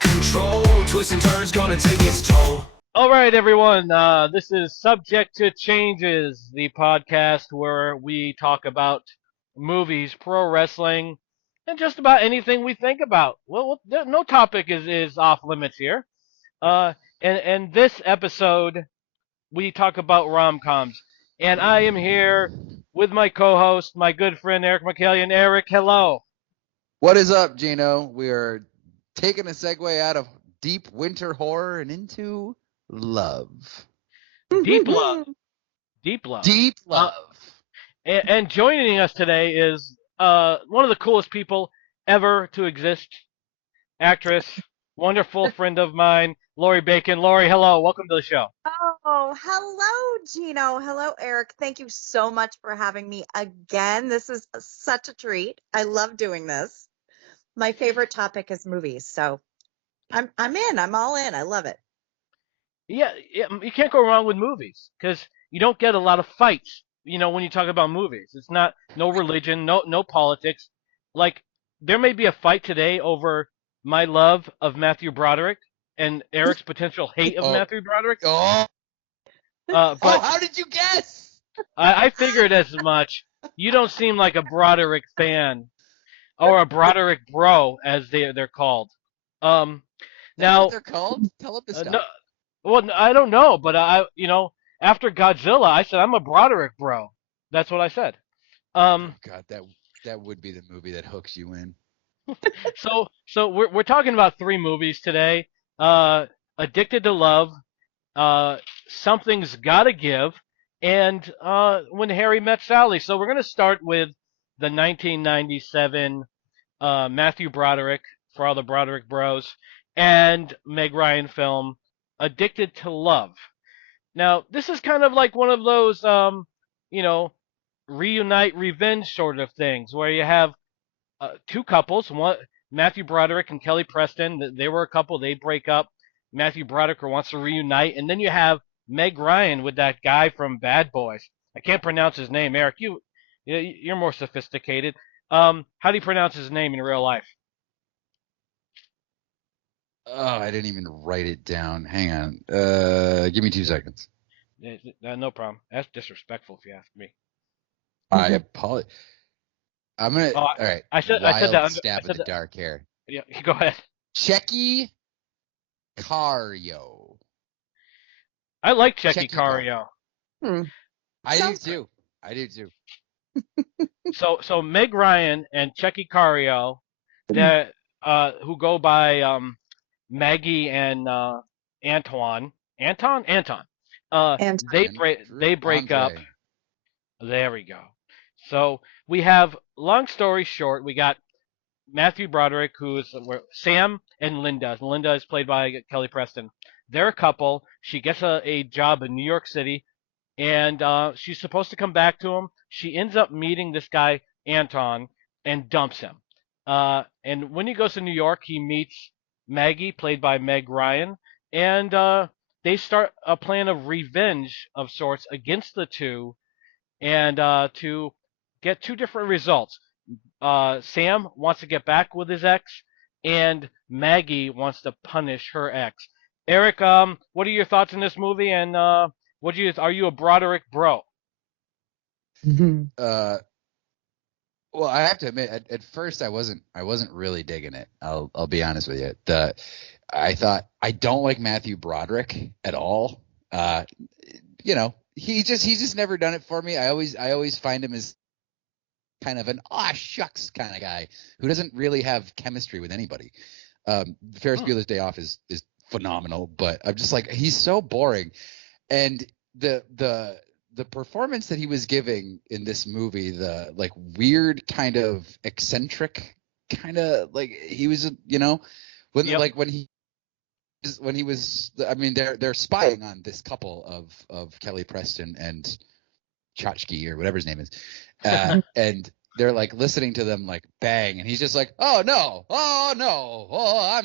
control. Twists and turns gonna take its toll. All right, everyone. This is Subject to Changes, the podcast where we talk about movies, pro wrestling, and just about anything we think about. Well, no topic is off limits here. And this episode, we talk about rom coms, and I am here with my co-host, my good friend Eric Michaelian. Eric, hello. What is up, Geno? We are taking a segue out of deep winter horror and into love. Deep love. Deep love. Deep love. And joining us today is one of the coolest people ever to exist, actress, wonderful friend of mine, Lorrie Bacon. Lorrie, hello. Welcome to the show. Oh, hello, Geno. Hello, Eric. Thank you so much for having me again. This is such a treat. I love doing this. My favorite topic is movies, so I'm in. I'm all in. I love it. Yeah, you can't go wrong with movies because you don't get a lot of fights. When you talk about movies, it's not no religion, no politics. Like there may be a fight today over my love of Matthew Broderick and Eric's potential hate of Matthew Broderick. But how did you guess? I figured as much. You don't seem like a Broderick fan or a Broderick bro, as they're called. That's Now what they're called? Tell them to stop. no, well, I don't know, but after Godzilla, I said I'm a Broderick bro. That's what I said. God, that would be the movie that hooks you in. So we're talking about three movies today. Addicted to Love, Something's Gotta Give, and When Harry Met Sally. So we're gonna start with the 1997 Matthew Broderick, for all the Broderick bros, and Meg Ryan film, Addicted to Love. Now, this is kind of like one of those, reunite revenge sort of things where you have two couples, one Matthew Broderick and Kelly Preston. They were a couple. They break up. Matthew Broderick wants to reunite, and then you have Meg Ryan with that guy from Bad Boys. I can't pronounce his name, Eric. You're more sophisticated. How do you pronounce his name in real life? Oh, I didn't even write it down. Hang on. Give me 2 seconds. No problem. That's disrespectful if you ask me. I apologize. I'm gonna. Oh, all right. I said that. Stab at the dark hair. Yeah, go ahead. Checky Cario. I like Checky Cario. Cario. I do too. So Meg Ryan and Checky Cario, that who go by Maggie and Anton. They break up. There we go. So we have, long story short, we got Matthew Broderick, who's Sam and Linda. Linda is played by Kelly Preston. They're a couple. She gets a job in New York City, and she's supposed to come back to him. She ends up meeting this guy, Anton, and dumps him. And when he goes to New York, he meets Maggie, played by Meg Ryan, and they start a plan of revenge of sorts against the two, and to get two different results. Sam wants to get back with his ex, and Maggie wants to punish her ex. Eric, what are your thoughts on this movie? And are you a Broderick bro? Well, I have to admit, at first I wasn't really digging it. I'll be honest with you. I thought I don't like Matthew Broderick at all. He's just never done it for me. I always find him as kind of an shucks kind of guy who doesn't really have chemistry with anybody. Ferris Bueller's Day Off is phenomenal, but I'm just like, he's so boring. And the performance that he was giving in this movie, the like weird kind of eccentric kind of, like he was, when he was, I mean, they're spying on this couple of Kelly Preston and Tchotchke or whatever his name is, and they're like listening to them like bang, and he's just like, oh no, I'm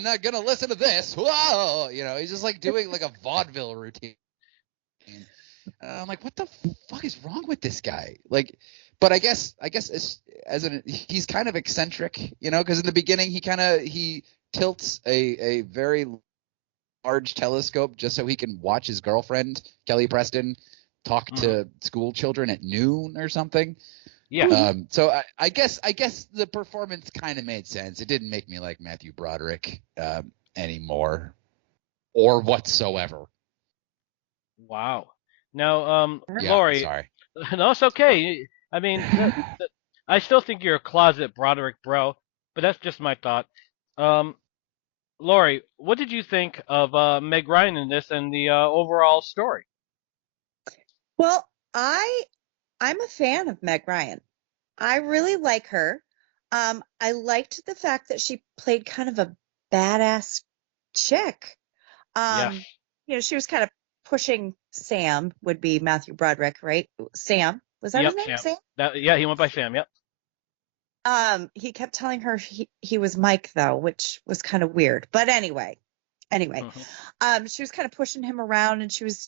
not gonna listen to this. Whoa, he's just like doing like a vaudeville routine. I'm like, what the fuck is wrong with this guy? Like, but I guess he's kind of eccentric, because in the beginning he tilts a very large telescope just so he can watch his girlfriend, Kelly Preston, talk to school children at noon or something. Yeah. So I guess the performance kind of made sense. It didn't make me like Matthew Broderick anymore or whatsoever. Wow. Now, Yeah, Lorrie, sorry. no, it's okay. I mean, I still think you're a closet Broderick bro, but that's just my thought. Um, Lorrie, what did you think of Meg Ryan in this and the overall story? Well, I'm a fan of Meg Ryan. I really like her. I liked the fact that she played kind of a badass chick. Yes. She was kind of pushing Sam, would be Matthew Broderick, right? Sam. Was that his Yep. name? Sam. Sam? Yeah, he went by Sam. Yep. He kept telling her he was Mike though, which was kind of weird. But anyway, Hmm. she was kind of pushing him around and she was,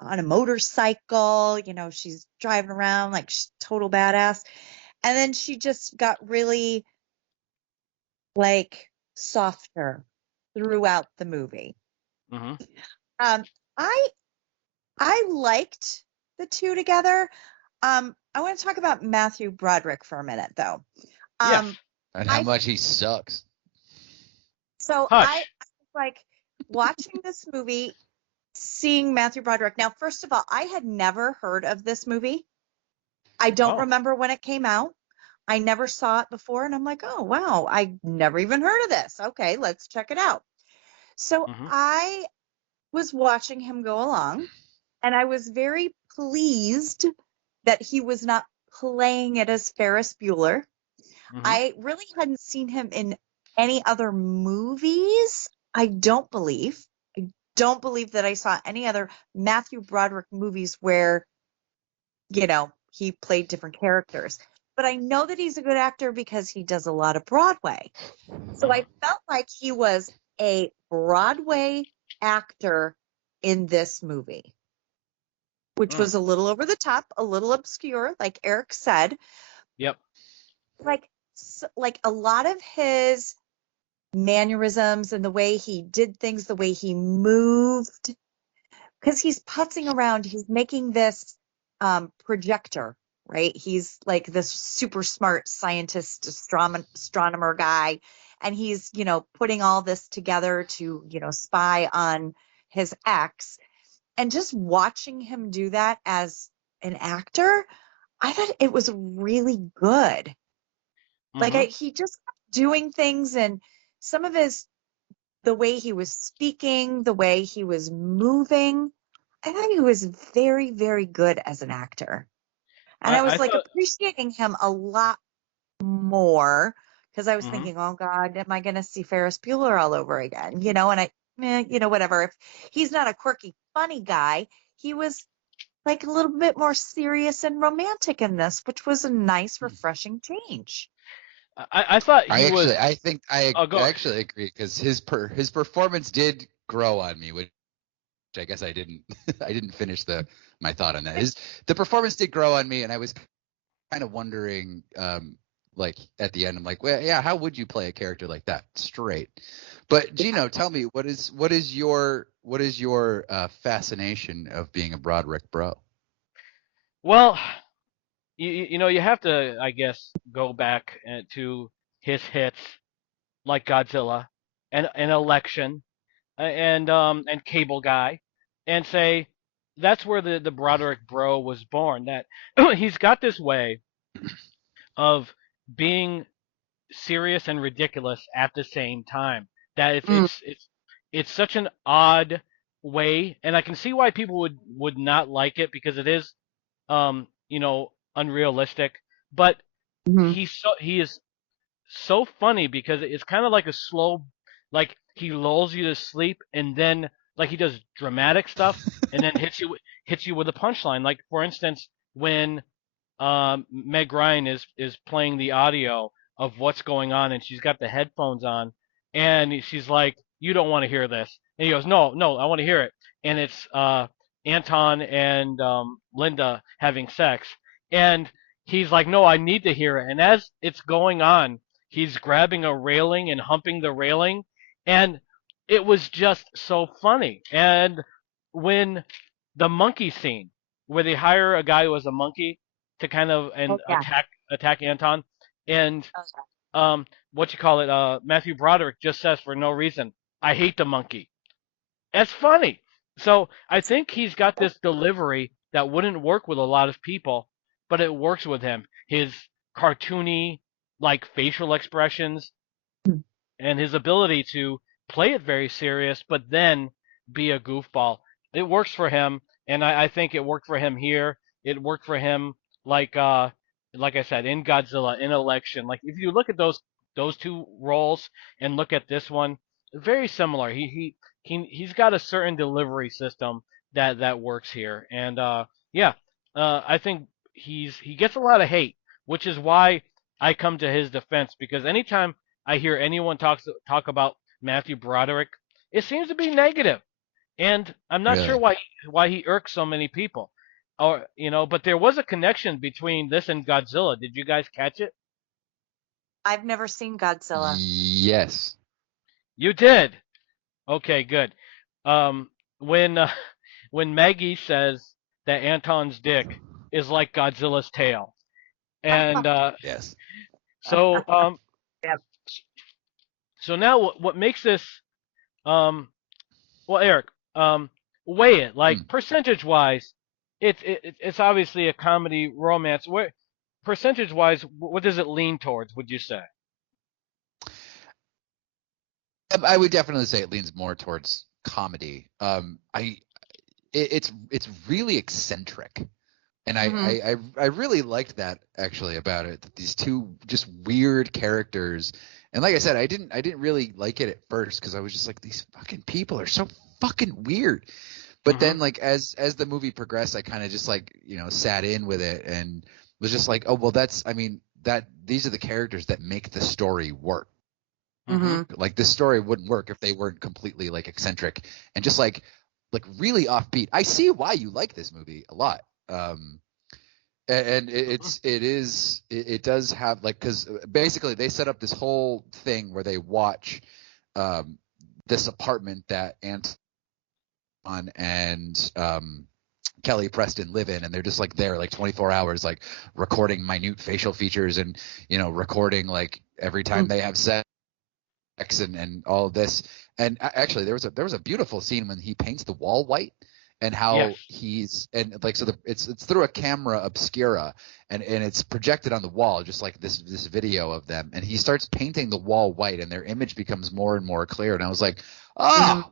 on a motorcycle, she's driving around like she's total badass. And then she just got really like softer throughout the movie. Hmm. Um, I I liked the two together. I want to talk about Matthew Broderick for a minute though. Yes. And how I much he sucks. so I Hush. like watching this movie, seeing Matthew Broderick. Now, first of all, I had never heard of this movie. I don't Oh. remember when it came out. I never saw it before, and I'm like, oh wow, I never even heard of this. Okay, let's check it out. So Hmm. I was watching him go along, and I was very pleased that he was not playing it as Ferris Bueller. Hmm. I really hadn't seen him in any other movies. I don't believe. I don't believe that I saw any other Matthew Broderick movies where, he played different characters. But I know that he's a good actor because he does a lot of Broadway. So Hmm. I felt like he was a Broadway actor in this movie, which Mm. was a little over the top, a little obscure, like Eric said. Yep. Like a lot of his mannerisms and the way he did things, the way he moved, because he's putzing around, he's making this projector, right? He's like this super smart scientist, astronomer guy, and he's, putting all this together to, spy on his ex. And just watching him do that as an actor, I thought it was really good. Like Hmm. he just kept doing things, and some of the way he was speaking, the way he was moving, I thought he was very, very good as an actor. And I I was like thought. appreciating him a lot more because I was Hmm. thinking, oh God, am I going to see Ferris Bueller all over again? And whatever. If he's not a quirky, funny guy, he was like a little bit more serious and romantic in this, which was a nice, refreshing change. I thought he was. I think I Oh, go. actually agree because his performance did grow on me, which I guess I didn't I didn't finish my thought on that. The performance did grow on me, and I was kind of wondering, like at the end, I'm like, well, yeah, how would you play a character like that straight? But Geno, tell me, what is your fascination of being a Broderick bro? Well, you have to, I guess, go back to his hits like Godzilla and Election and Cable Guy, and say that's where the Broderick Bro was born. That he's got this way of being serious and ridiculous at the same time. That Mm, it's such an odd way, and I can see why people would not like it because it is unrealistic. But mhm. he is so funny because it's kind of like a slow, like he lulls you to sleep and then like he does dramatic stuff and then hits you with a punchline. Like for instance, when Meg Ryan is playing the audio of what's going on and she's got the headphones on and she's like, "You don't want to hear this," and he goes, "No, no, I want to hear it," and it's Anton and Linda having sex, and he's like, "No, I need to hear it," and as it's going on, he's grabbing a railing and humping the railing, and it was just so funny. And when the monkey scene, where they hire a guy who was a monkey to kind of and Oh yeah. attack Anton, and Oh, yeah. what you call it, Matthew Broderick just says for no reason, "I hate the monkey." That's funny. So I think he's got this delivery that wouldn't work with a lot of people, but it works with him. His cartoony, like facial expressions, and his ability to play it very serious, but then be a goofball. It works for him, and I think it worked for him here. It worked for him, like I said, in Godzilla, in Election. Like if you look at those two roles and look at this one, very similar. He's got a certain delivery system that works here, and yeah, I think he gets a lot of hate, which is why I come to his defense, because anytime I hear anyone talk about Matthew Broderick, it seems to be negative, and I'm not sure Really? why he irks so many people, or But there was a connection between this and Godzilla. Did you guys catch it? I've never seen Godzilla. Yes. You did. Okay, good. Um, when when Maggie says that Anton's dick is like Godzilla's tail, and Yes. so Yep. so now what makes this well, Eric, weigh it like Hmm. percentage wise. It's obviously a comedy romance. Where percentage wise, what does it lean towards? Would you say? I would definitely say it leans more towards comedy. It's really eccentric, and Mhm. I really liked that actually about it. That these two just weird characters, and like I said, I didn't really like it at first because I was just like, these fucking people are so fucking weird. But Mm-hmm. then like as the movie progressed, I kind of just like sat in with it and was just like, oh well, that these are the characters that make the story work. Mm-hmm. Mhm. Like this story wouldn't work if they weren't completely like eccentric and just like really offbeat. I see why you like this movie a lot. And it does have like, because basically they set up this whole thing where they watch um, this apartment that Anton and Kelly Preston live in, and they're just like there like 24 hours, like recording minute facial features and recording like every time they have sex and all of this. And actually, there was a beautiful scene when he paints the wall white, and Yes. how he's and like so it's through a camera obscura, and it's projected on the wall, just like this video of them, and he starts painting the wall white, and their image becomes more and more clear, and I was like, Mhm. oh,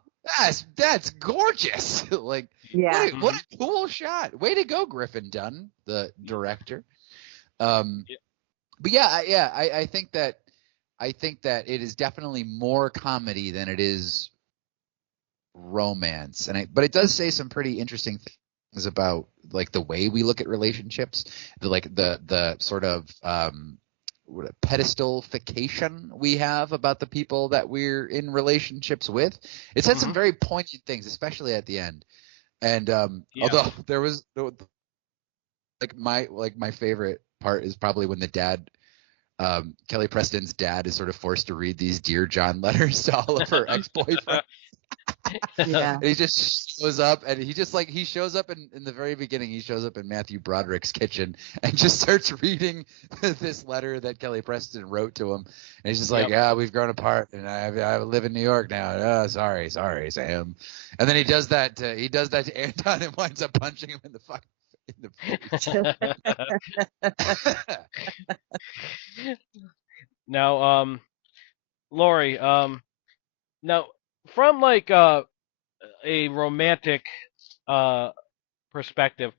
that's gorgeous. Like Yeah. what a cool shot. Way to go, Griffin Dunn, the director. Yeah. But yeah, I think that it is definitely more comedy than it is romance, but it does say some pretty interesting things about like the way we look at relationships, the sort of pedestalification we have about the people that we're in relationships with. It said some Mm-hmm. very poignant things, especially at the end. And Yes. although there was my favorite part is probably when the dad, Kelly Preston's dad, is sort of forced to read these Dear John letters to all of her ex-boyfriends. Yeah. And he just shows up, and he shows up in the very beginning. He shows up in Matthew Broderick's kitchen and just starts reading this letter that Kelly Preston wrote to him. And he's just like, Yep. "Yeah, we've grown apart, and I live in New York now. Oh, sorry, Sam." And then he does that to Anton and winds up punching him in the face. Now, Lori, now from like a romantic uh perspective,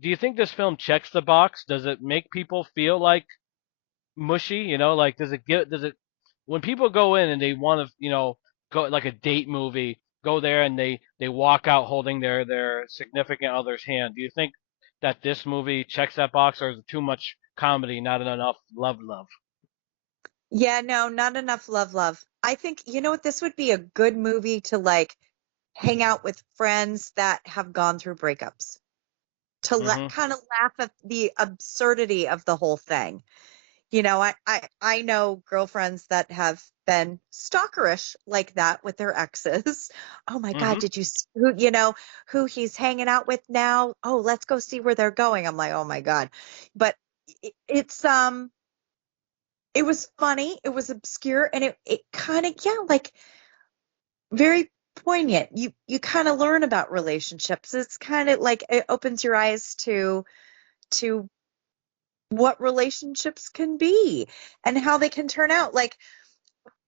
do you think this film checks the box? Does it make people feel like mushy? Like does it when people go in and they want to, go like a date movie, go there and they walk out holding their significant other's hand. Do you think that this movie checks that box, or is it too much comedy, not enough love? Yeah, no, not enough love. I think, you know what, this would be a good movie to like hang out with friends that have gone through breakups, to Mhm. kind of laugh at the absurdity of the whole thing. I know girlfriends that have been stalkerish like that with their exes. Oh my God, Mm-hmm. did you see who he's hanging out with now? Oh, let's go see where they're going. I'm like, oh my God. But it was funny, it was obscure, and it kind of, yeah, like very poignant. You kind of learn about relationships. It's kind of like it opens your eyes to what relationships can be and how they can turn out. Like,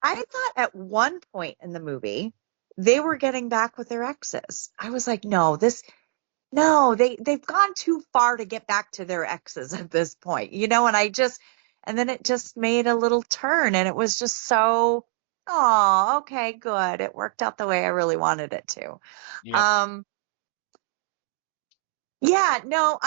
I thought at one point in the movie they were getting back with their exes. I was like, no, they've gone too far to get back to their exes at this point, and then it just made a little turn, and it was just so, oh, okay, good. It worked out the way I really wanted it to. Yep. Yeah, no,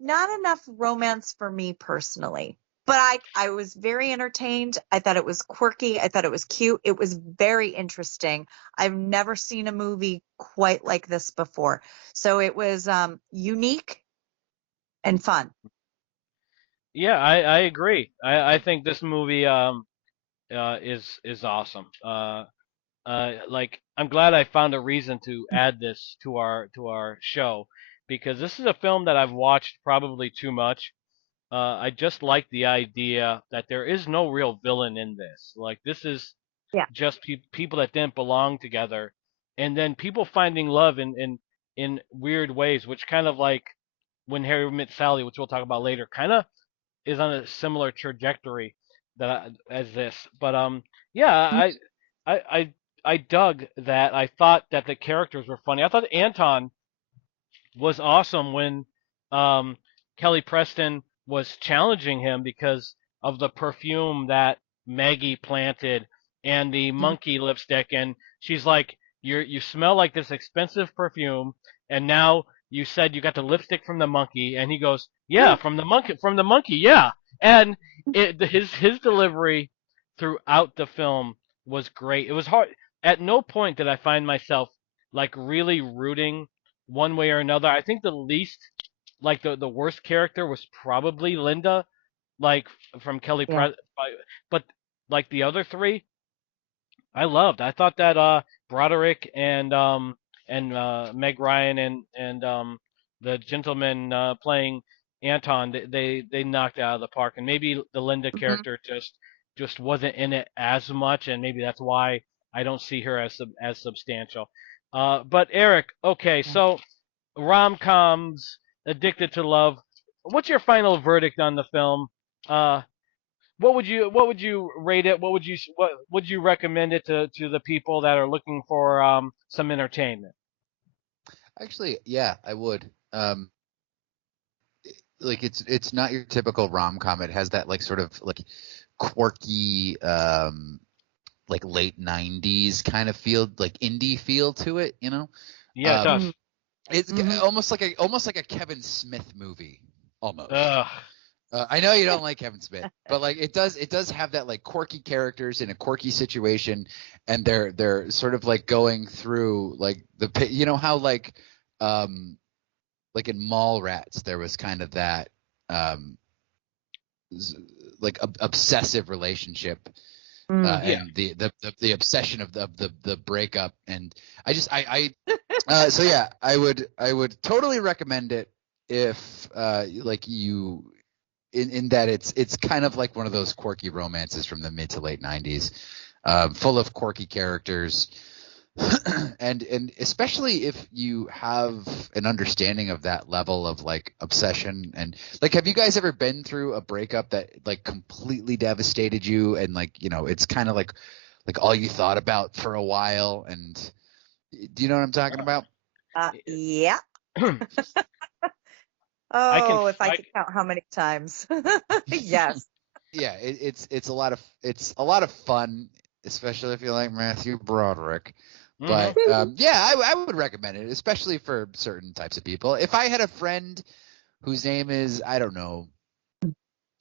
not enough romance for me personally. But I was very entertained. I thought it was quirky. I thought it was cute. It was very interesting. I've never seen a movie quite like this before. So it was unique and fun. Yeah, I agree. I think this movie is awesome. Like I'm glad I found a reason to add this to our show because this is a film that I've watched probably too much. I just like the idea that there is no real villain in this. Like this is Yeah. just people that didn't belong together, and then people finding love in weird ways, which kind of like when Harry met Sally, which we'll talk about later, kind of is on a similar trajectory as this. But yeah, I I I dug that. I thought that the characters were funny. I thought Anton was awesome when um, Kelly Preston was challenging him because of the perfume that Maggie planted and the Mhm. monkey lipstick, and she's like, you smell like this expensive perfume, and now you said you got the lipstick from the monkey, and he goes, yeah, from the monkey, yeah, and his delivery throughout the film was great. It was hard. At no point did I find myself like really rooting one way or another. I think the least, like the worst character was probably Linda, like from Kelly Yeah. but like the other three, I loved. I thought that Broderick and Meg Ryan and the gentleman playing Anton, they knocked it out of the park. And maybe the Linda Mhm. character just wasn't in it as much, and maybe that's why I don't see her as substantial. But Eric, okay, so rom coms, Addicted to Love. What's your final verdict on the film? Uh, what would you rate it? What would you recommend it to the people that are looking for some entertainment? Actually, yeah, I would. Like it's not your typical rom-com. It has that like sort of like quirky like late 90s kind of feel, like indie feel to it, you know? Yeah, it does. Um it's Mhm. almost like a Kevin Smith movie almost. Ugh. I know you don't like Kevin Smith, but like it does have that like quirky characters in a quirky situation, and they're sort of like going through like you know how um like in Mallrats there was kind of that um like obsessive relationship, Mm. Yeah. and the obsession of the breakup, and so yeah, I would totally recommend it if like you in that it's kind of like one of those quirky romances from the mid to late 90s, full of quirky characters. And especially if you have an understanding of that level of like obsession, and like, have you guys ever been through a breakup that like completely devastated you, and like, you know, it's kind of like all you thought about for a while? And do you know what I'm talking about? Yeah. I can Oh, if I I could count how many times. Yes. Yeah, it's a lot of fun, especially if you like Matthew Broderick. hmm But yeah, I would recommend it, especially for certain types of people. If I had a friend whose name is, I don't know,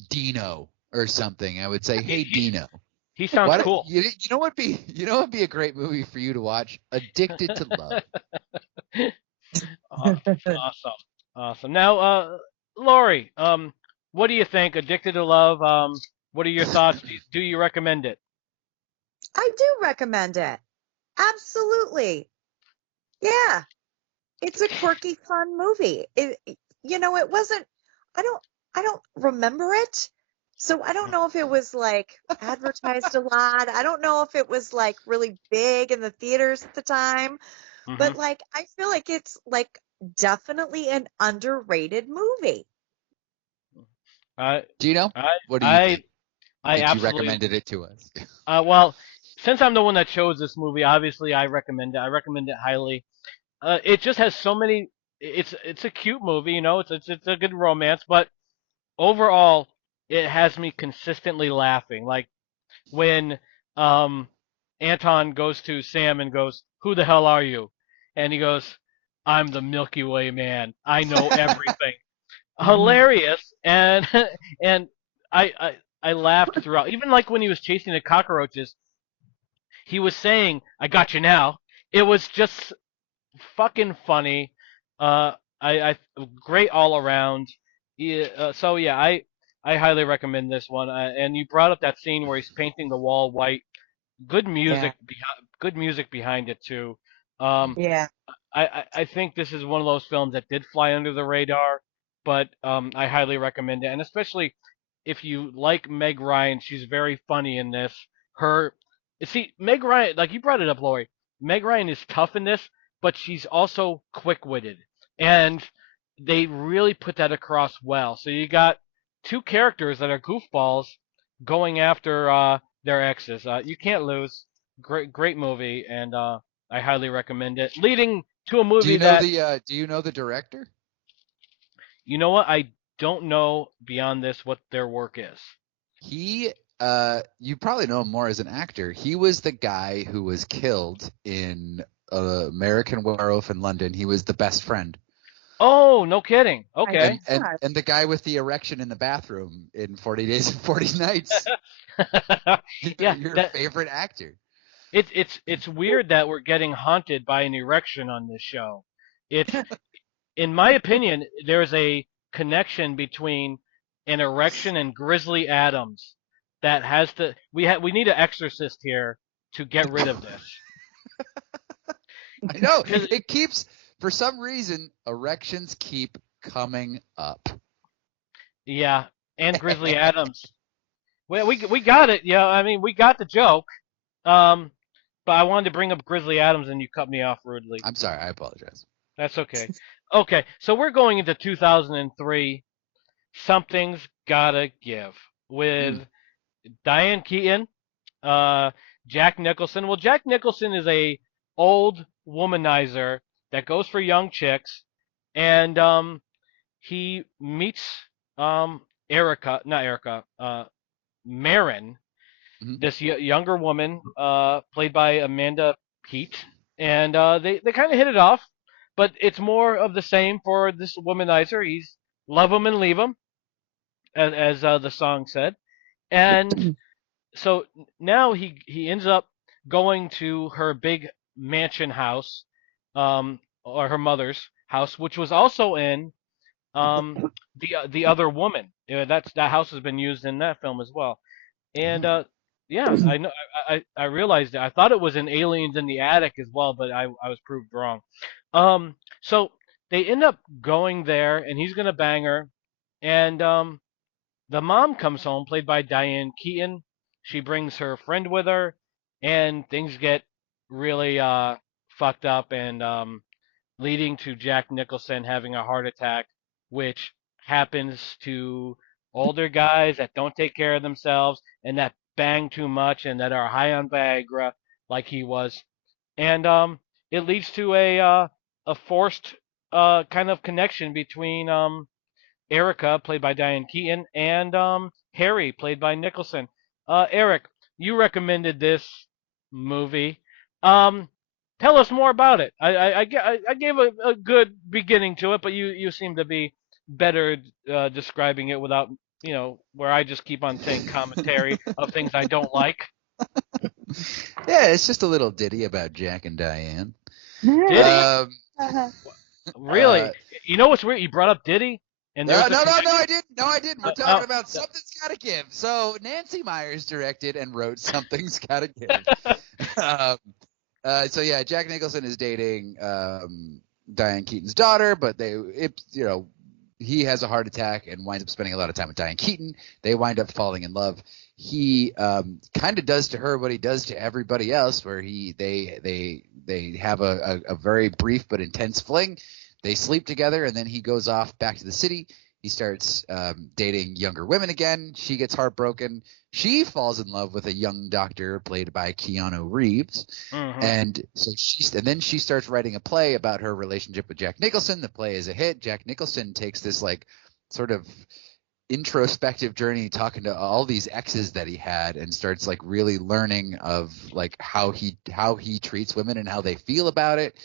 Dino or something, I would say, he, hey he Dino, he sounds cool. you know what would be a great movie for you to watch? Addicted to Love. Awesome. Awesome. Now, Lori, what do you think? Addicted to Love. What are your thoughts? Do you recommend it? I do recommend it. Absolutely. Yeah. It's a quirky, fun movie. It wasn't, I don't, I don't remember it. So I don't know if it was like advertised a lot. I don't know if it was like really big in the theaters at the time, Hmm. but like, I feel like it's like definitely an underrated movie. I Do you know? I What do you I think? I Since you absolutely. recommended it to us. Well, since I'm the one that chose this movie, obviously I recommend it. I recommend it highly. It just has so many. It's a cute movie, you know. It's a good romance, but overall, it has me consistently laughing. Like when um Anton goes to Sam and goes, "Who the hell are you?" And he goes, "I'm the Milky Way man. I know everything." Hilarious, and and I I I laughed throughout. Even like when he was chasing the cockroaches, he was saying, "I got you now." It was just fucking funny. Uh, I great all around. Yeah, so yeah, I highly recommend this one. And you brought up that scene where he's painting the wall white. Yeah. Good music behind it too. Um, Yeah. I think this is one of those films that did fly under the radar, but I highly recommend it, and especially if you like Meg Ryan, she's very funny in this. Her, see, Meg Ryan, like you brought it up, Lori. Meg Ryan is tough in this, but she's also quick-witted, and they really put that across well. So you got two characters that are goofballs going after their exes. You can't lose. Great movie, and I highly recommend it. Leading to a movie that, Do you know the director? you know what, I don't know beyond this what their work is. He you probably know him more as an actor. He was the guy who was killed in American Werewolf in London. He was the best friend. Oh, no kidding. I Okay. And saw and it. and the guy with the erection in the bathroom in 40 Days and 40 Nights. Yeah, Your that favorite actor. it's weird that we're getting haunted by an erection on this show. It's, in my opinion, there's a connection between an erection and Grizzly Adams that has to. We need an exorcist here to get rid of this. I know. 'Cause- It keeps, for some reason, erections keep coming up. yeah, and Grizzly Adams. Well, we got it. Yeah, I mean we got the joke. Um, but I wanted to bring up Grizzly Adams and you cut me off rudely. I'm sorry. I apologize. That's okay. Okay, so we're going into 2003. Something's Gotta Give with Mm. Diane Keaton, uh, Jack Nicholson. Well, Jack Nicholson is a old womanizer that goes for young chicks, and he meets not Erica, Marin, Mhm. this younger woman, played by Amanda Peet, and they kind of hit it off, but it's more of the same for this womanizer. He's love him and leave him, as the song said, and so now he ends up going to her big mansion house, or her mother's house, which was also in the other woman. That house has been used in that film as well. And Oh. yeah, I know. I realized it. I thought it was in Aliens in the Attic as well, but I was proved wrong. So they end up going there, and he's gonna bang her, and the mom comes home, played by Diane Keaton. She brings her friend with her, and things get really fucked up, and leading to Jack Nicholson having a heart attack, which happens to older guys that don't take care of themselves and that bang too much and that are high on Viagra, like he was. And it leads to a forced kind of connection between Erica, played by Diane Keaton, and Harry, played by Nicholson. Eric, you recommended this movie. Um, Tell us more about it. I gave a good beginning to it, but you seem to be better describing it without, where I just keep on saying commentary of things I don't like. Yeah, it's just a little ditty about Jack and Diane. Diddy? Um, Really? You know what's weird? You brought up Diddy. And No, there was no, a no, connection. no, I didn't. No, I didn't. We're No, talking about Something's Gotta Give. So Nancy Meyers directed and wrote Something's Gotta Give. um, so yeah, Jack Nicholson is dating Diane Keaton's daughter, but he has a heart attack and winds up spending a lot of time with Diane Keaton. They wind up falling in love. He kind of does to her what he does to everybody else, where they have a very brief but intense fling. They sleep together, and then he goes off back to the city. He starts dating younger women again. She gets heartbroken. She falls in love with a young doctor played by Keanu Reeves. Mm-hmm. And then she starts writing a play about her relationship with Jack Nicholson. The play is a hit. Jack Nicholson takes this like sort of introspective journey talking to all these exes that he had and starts like really learning of like how he treats women and how they feel about it.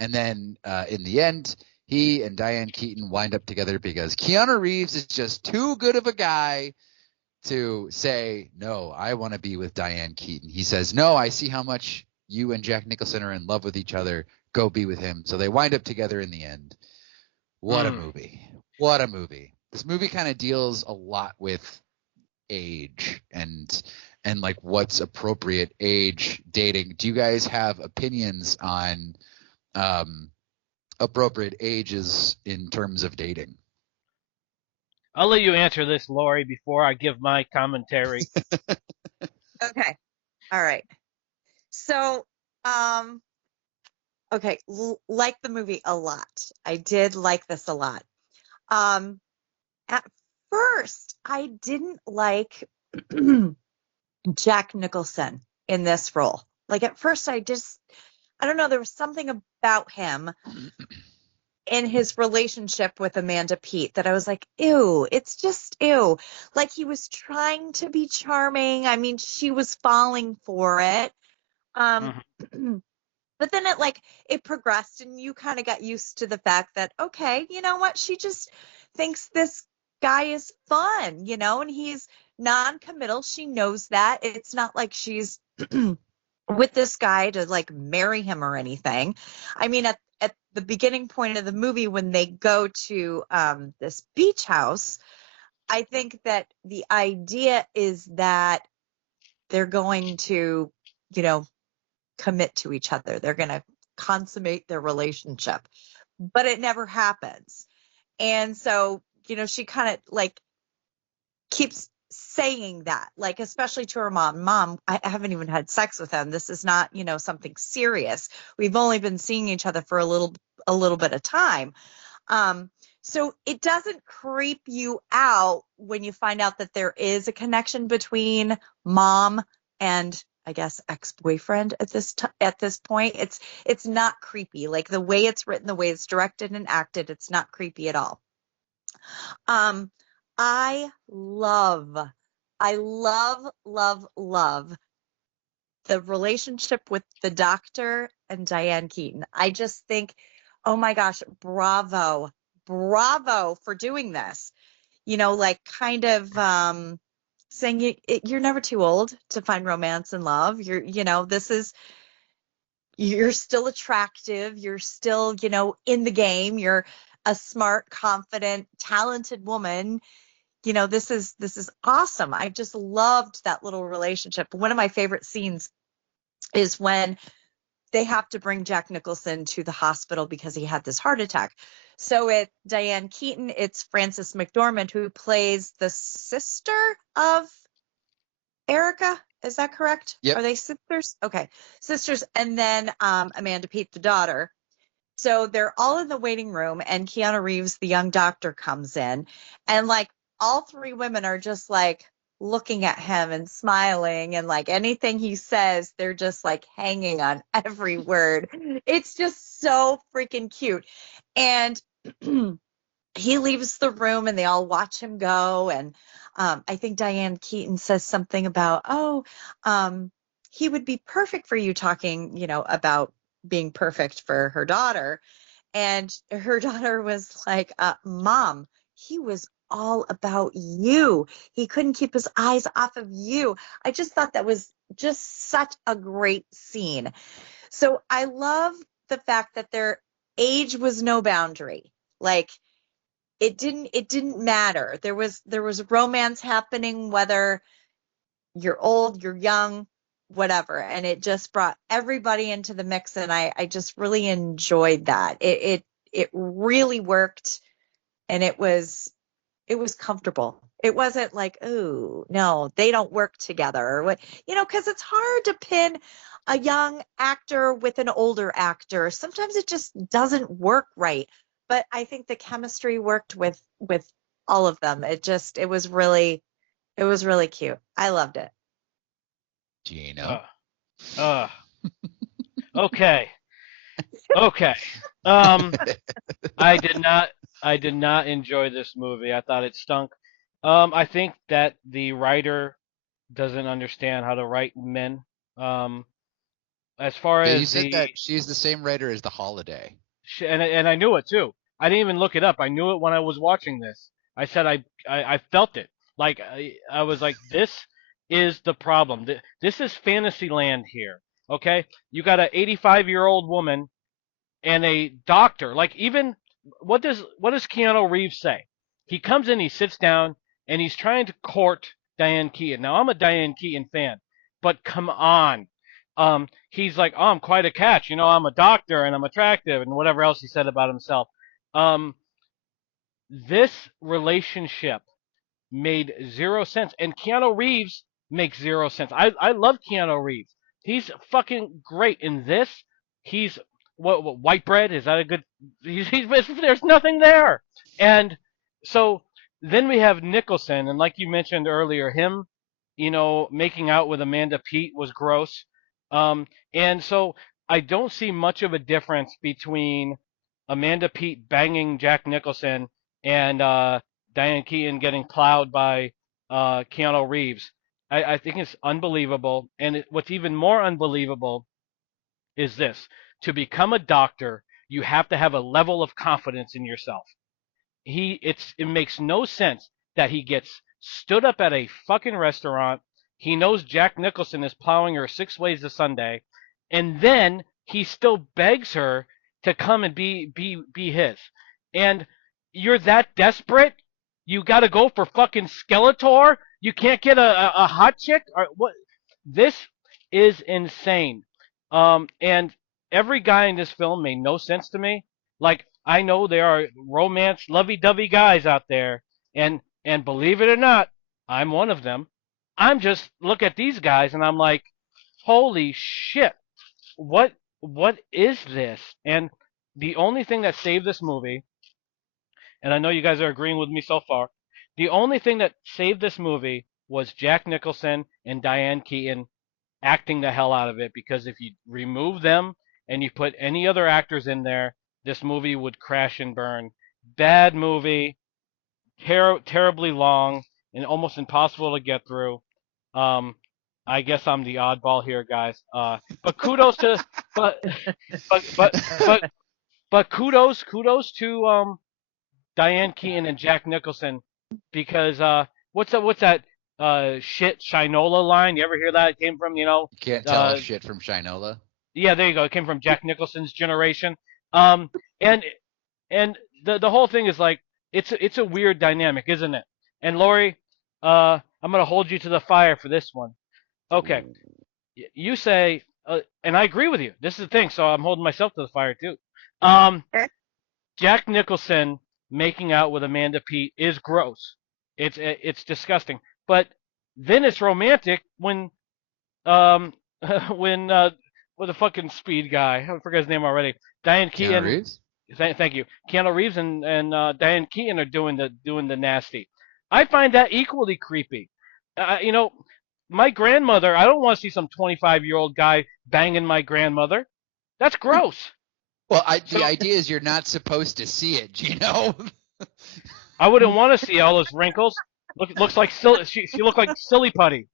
And then in the end, he and Diane Keaton wind up together because Keanu Reeves is just too good of a guy to say, no, I want to be with Diane Keaton. He says, no, I see how much you and Jack Nicholson are in love with each other. Go be with him. So they wind up together in the end. What a movie. What a movie. This movie kind of deals a lot with age and like what's appropriate age dating. Do you guys have opinions on appropriate ages in terms of dating? I'll let you answer this, Lorrie, before I give my commentary. Okay. All right. So, okay, like the movie a lot. I did like this a lot. At first, I didn't like Jack Nicholson in this role. Like at first, I don't know, there was something about him in his relationship with Amanda Peet that I was like, ew, it's just ew. Like he was trying to be charming. I mean, she was falling for it. But then it progressed and you kind of got used to the fact that, okay, you know what? She just thinks this guy is fun, and he's non-committal. She knows that. It's not like she's with this guy to like marry him or anything. I mean, at the beginning point of the movie, when they go to this beach house, I think that the idea is that they're going to, commit to each other. They're going to consummate their relationship, but it never happens. And so, she kind of like keeps saying that, like, especially to her mom, I haven't even had sex with him. This is not, something serious. We've only been seeing each other for a little bit of time. So it doesn't creep you out when you find out that there is a connection between mom and, I guess, ex-boyfriend at this point. It's not creepy. Like the way it's written, the way it's directed and acted, it's not creepy at all. I love the relationship with the doctor and Diane Keaton. I just think, oh my gosh, bravo for doing this. Like kind of saying you're never too old to find romance and love. You're still attractive. You're still, in the game. You're a smart, confident, talented woman. This is awesome. I just loved that little relationship. One of my favorite scenes is when they have to bring Jack Nicholson to the hospital because he had this heart attack. So at Diane Keaton, it's Frances McDormand who plays the sister of Erica. Is that correct? Yep. Are they sisters? Okay. Sisters. And then Amanda Peet, the daughter. So they're all in the waiting room and Keanu Reeves, the young doctor, comes in and like all three women are just like looking at him and smiling and like anything he says, they're just like hanging on every word. It's just so freaking cute. And he leaves the room and they all watch him go. And I think Diane Keaton says something about, he would be perfect for you, talking, about being perfect for her daughter. And her daughter was like, Mom, he was all about you. He couldn't keep his eyes off of you. I just thought that was just such a great scene. So I love the fact that their age was no boundary. Like it didn't matter. There was romance happening, whether you're old, you're young, whatever. And it just brought everybody into the mix. And I just really enjoyed that. It really worked, and it was comfortable. It wasn't like, oh no, they don't work together, or what, because it's hard to pin a young actor with an older actor. Sometimes it just doesn't work right. But I think the chemistry worked with all of them. It was really cute. I loved it. Geno. Okay. Okay. I did not enjoy this movie. I thought it stunk. I think that the writer doesn't understand how to write men. As far Yeah, as you said that she's the same writer as The Holiday. and I knew it too. I didn't even look it up. I knew it when I was watching this. I said I felt it. Like I was like, this is the problem. This is Fantasyland here. Okay, you got an 85-year-old woman and a doctor. Like, even what does Keanu Reeves say? He comes in, he sits down, and he's trying to court Diane Keaton. Now, I'm a Diane Keaton fan, but come on. He's like, oh, I'm quite a catch. I'm a doctor and I'm attractive, and whatever else he said about himself. This relationship made zero sense, and Keanu Reeves makes zero sense. I love Keanu Reeves. He's fucking great in this. He's what white bread, is that a good? There's nothing there, and so then we have Nicholson, and like you mentioned earlier, him, making out with Amanda Peet was gross, and so I don't see much of a difference between Amanda Peet banging Jack Nicholson and Diane Keaton getting plowed by Keanu Reeves. I think it's unbelievable, and what's even more unbelievable is this: to become a doctor, you have to have a level of confidence in yourself. It makes no sense that he gets stood up at a fucking restaurant. He knows Jack Nicholson is plowing her 6 ways a Sunday, and then he still begs her to come and be his. And you're that desperate? You got to go for fucking Skeletor? You can't get a hot chick? Or what? This is insane. And every guy in this film made no sense to me. Like, I know there are romance, lovey-dovey guys out there, and believe it or not, I'm one of them. I'm just look at these guys and I'm like, holy shit, what is this? And the only thing that saved this movie, and I know you guys are agreeing with me so far, the only thing that saved this movie was Jack Nicholson and Diane Keaton acting the hell out of it, because if you remove them and you put any other actors in there, this movie would crash and burn. Bad movie, terribly long, and almost impossible to get through. I guess I'm the oddball here, guys. But kudos to, but but kudos to Diane Keaton and Jack Nicholson, because what's that shit Shinola line? You ever hear that? It came from You can't tell shit from Shinola. Yeah, there you go. It came from Jack Nicholson's generation. And the whole thing is like, it's a weird dynamic, isn't it? And Lorrie, I'm gonna hold you to the fire for this one. Okay, you say, and I agree with you. This is the thing, so I'm holding myself to the fire too. Jack Nicholson making out with Amanda Peet is gross. It's disgusting. But then it's romantic when when with the fucking speed guy, I forgot his name already. Diane Keaton. Keanu Reeves? Thank you. Keanu Reeves and Diane Keaton are doing the nasty. I find that equally creepy. My grandmother. I don't want to see some 25-year-old guy banging my grandmother. That's gross. Well, the idea is you're not supposed to see it, Geno. I wouldn't want to see all those wrinkles. Looks like silly. She looked like silly putty.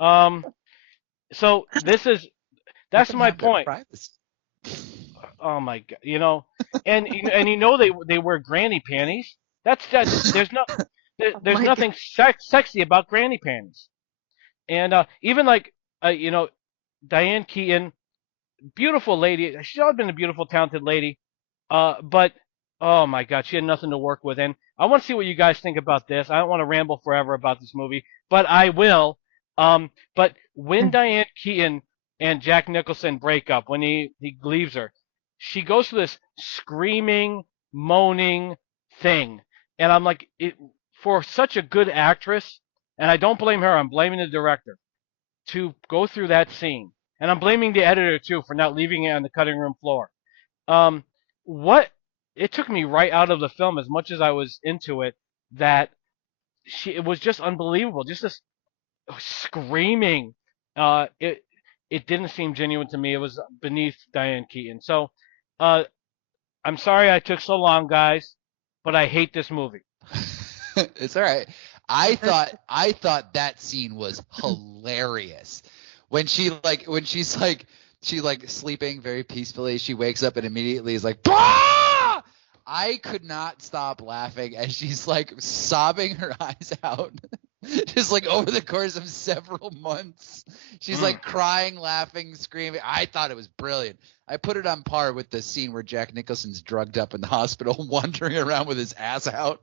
So that's my point. Oh my god, and they wear granny panties. That's there's nothing sexy about granny panties. And even like Diane Keaton, beautiful lady. She's always been a beautiful, talented lady. But Oh my God, she had nothing to work with. And I want to see what you guys think about this. I don't want to ramble forever about this movie, but I will. But when Diane Keaton and Jack Nicholson break up, when he leaves her, she goes through this screaming, moaning thing, and I'm like, for such a good actress, and I don't blame her. I'm blaming the director to go through that scene, and I'm blaming the editor too for not leaving it on the cutting room floor. Um, what it took me right out of the film as much as I was into it. That it was just unbelievable. Just this screaming. It didn't seem genuine to me. It was beneath Diane Keaton. So, uh, I'm sorry I took so long, guys, but I hate this movie. It's all right. I thought that scene was hilarious. When she's sleeping very peacefully, she wakes up and immediately is like, "Bah!" I could not stop laughing as she's like sobbing her eyes out. Just like over the course of several months. She's like crying, laughing, screaming. I thought it was brilliant. I put it on par with the scene where Jack Nicholson's drugged up in the hospital, wandering around with his ass out.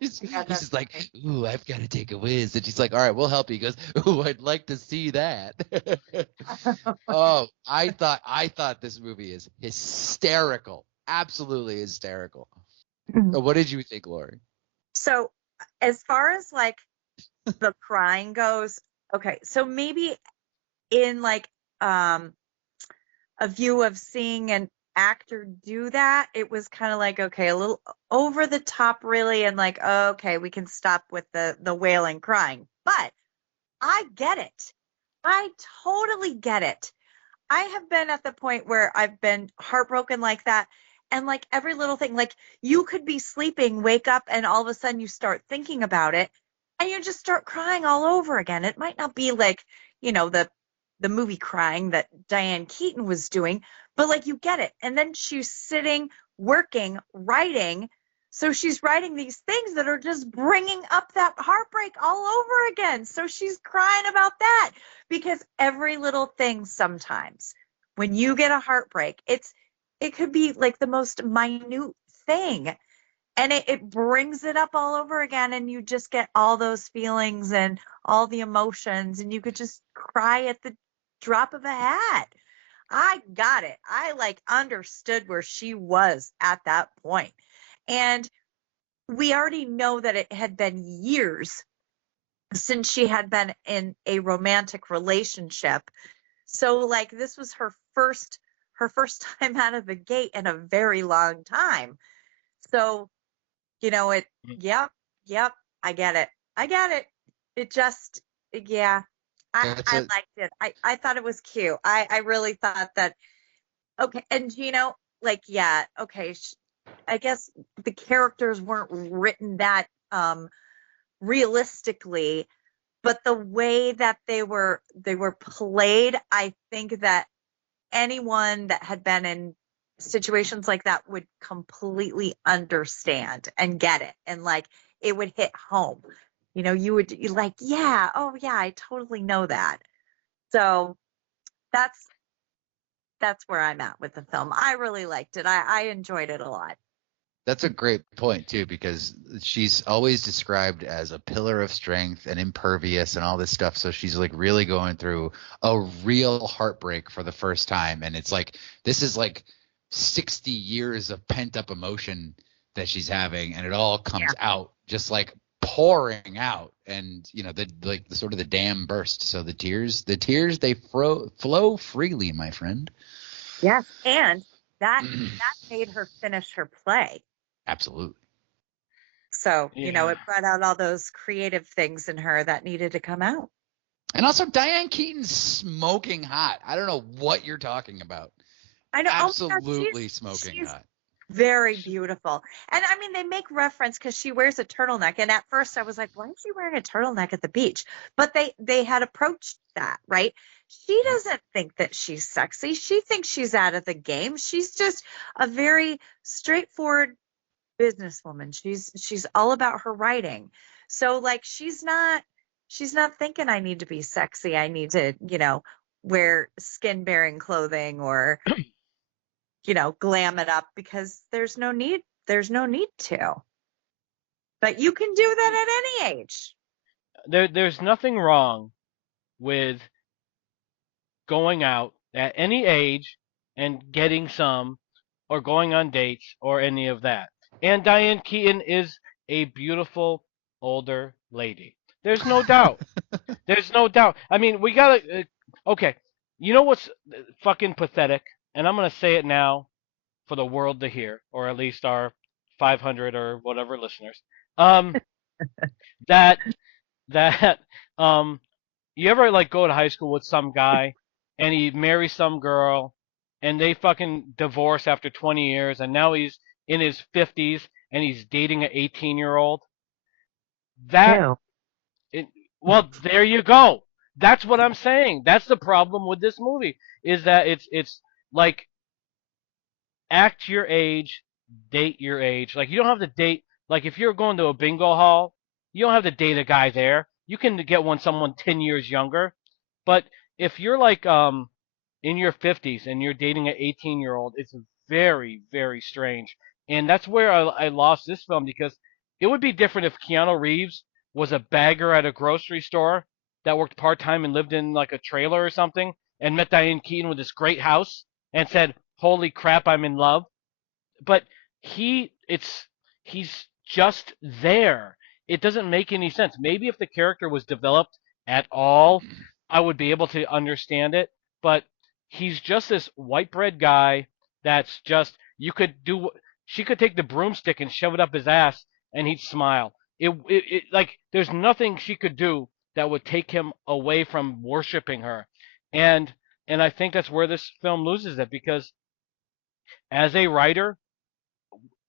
he's just like, "Ooh, I've got to take a whiz." And she's like, "All right, we'll help you." He goes, "Ooh, I'd like to see that." Oh, I thought this movie is hysterical. Absolutely hysterical. What did you think, Lori? So, as far as like the crying goes, okay, so maybe in like a view of seeing an actor do that, it was kind of like, okay, a little over the top really, and like, okay, we can stop with the wailing crying. But I get it. I totally get it. I have been at the point where I've been heartbroken like that. And like every little thing, like you could be sleeping, wake up, and all of a sudden you start thinking about it and you just start crying all over again. It might not be like, the movie crying that Diane Keaton was doing, but like you get it. And then she's sitting, working, writing. So she's writing these things that are just bringing up that heartbreak all over again. So she's crying about that because every little thing sometimes when you get a heartbreak, it could be like the most minute thing. And it brings it up all over again. And you just get all those feelings and all the emotions. And you could just cry at the drop of a hat. I got it. I like understood where she was at that point. And we already know that it had been years since she had been in a romantic relationship. So like this was her first time out of the gate in a very long time. So, yep, I get it. It just, yeah, I liked it. I thought it was cute. I really thought that, okay. And Geno, like, yeah, okay. I guess the characters weren't written that realistically, but the way that they were played, I think that anyone that had been in situations like that would completely understand and get it, and like it would hit home. You like, yeah, oh yeah, I totally know that. So that's where I'm at with the film. I really liked it. I enjoyed it a lot. That's a great point too, because she's always described as a pillar of strength and impervious and all this stuff. So she's like really going through a real heartbreak for the first time. And it's like, this is like 60 years of pent up emotion that she's having. And it all comes out just like pouring out. And, the sort of the dam burst. So the tears, they flow freely, my friend. Yes. And that made her finish her play. Absolutely. So, it brought out all those creative things in her that needed to come out. And also Diane Keaton's smoking hot. I don't know what you're talking about. I know. Absolutely smoking hot. Very beautiful. And I mean, they make reference because she wears a turtleneck. And at first I was like, why is she wearing a turtleneck at the beach? But they had approached that, right? She doesn't think that she's sexy. She thinks she's out of the game. She's just a very straightforward businesswoman. She's all about her writing. So like she's not thinking I need to be sexy. I need to, wear skin bearing clothing or glam it up, because there's no need there's no need to. But you can do that at any age. There's nothing wrong with going out at any age and getting some, or going on dates, or any of that. And Diane Keaton is a beautiful older lady. There's no doubt. There's no doubt. I mean, we gotta. Okay, you know what's fucking pathetic? And I'm gonna say it now for the world to hear, or at least our 500 or whatever listeners. Um, that that you ever like go to high school with some guy and he marries some girl and they fucking divorce after 20 years and now he's in his 50s and he's dating an 18-year-old? That Ew. well, there you go. That's what I'm saying. That's the problem with this movie, is that it's like act your age, date your age. Like you don't have to date. Like if you're going to a bingo hall, you don't have to date a guy there. You can get someone 10 years younger. But if you're like in your 50s and you're dating an 18-year-old, it's very, very strange. And that's where I lost this film, because it would be different if Keanu Reeves was a bagger at a grocery store that worked part-time and lived in like a trailer or something and met Diane Keaton with this great house and said, "Holy crap, I'm in love." But he's just there. It doesn't make any sense. Maybe if the character was developed at all, I would be able to understand it. But he's just this white bread guy that's just she could take the broomstick and shove it up his ass and he'd smile. It like there's nothing she could do that would take him away from worshiping her. And I think that's where this film loses it, because as a writer,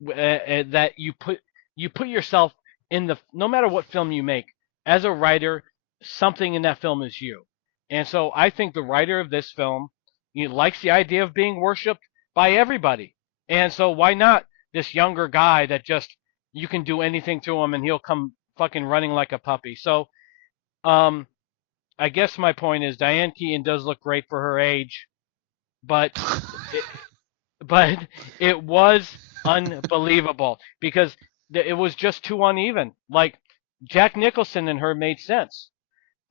that you put yourself in the, no matter what film you make, as a writer, something in that film is you. And so I think the writer of this film, likes the idea of being worshipped by everybody. And so why not this younger guy that just, you can do anything to him and he'll come fucking running like a puppy. So I guess my point is Diane Keaton does look great for her age, but it was unbelievable because it was just too uneven. Like Jack Nicholson and her made sense.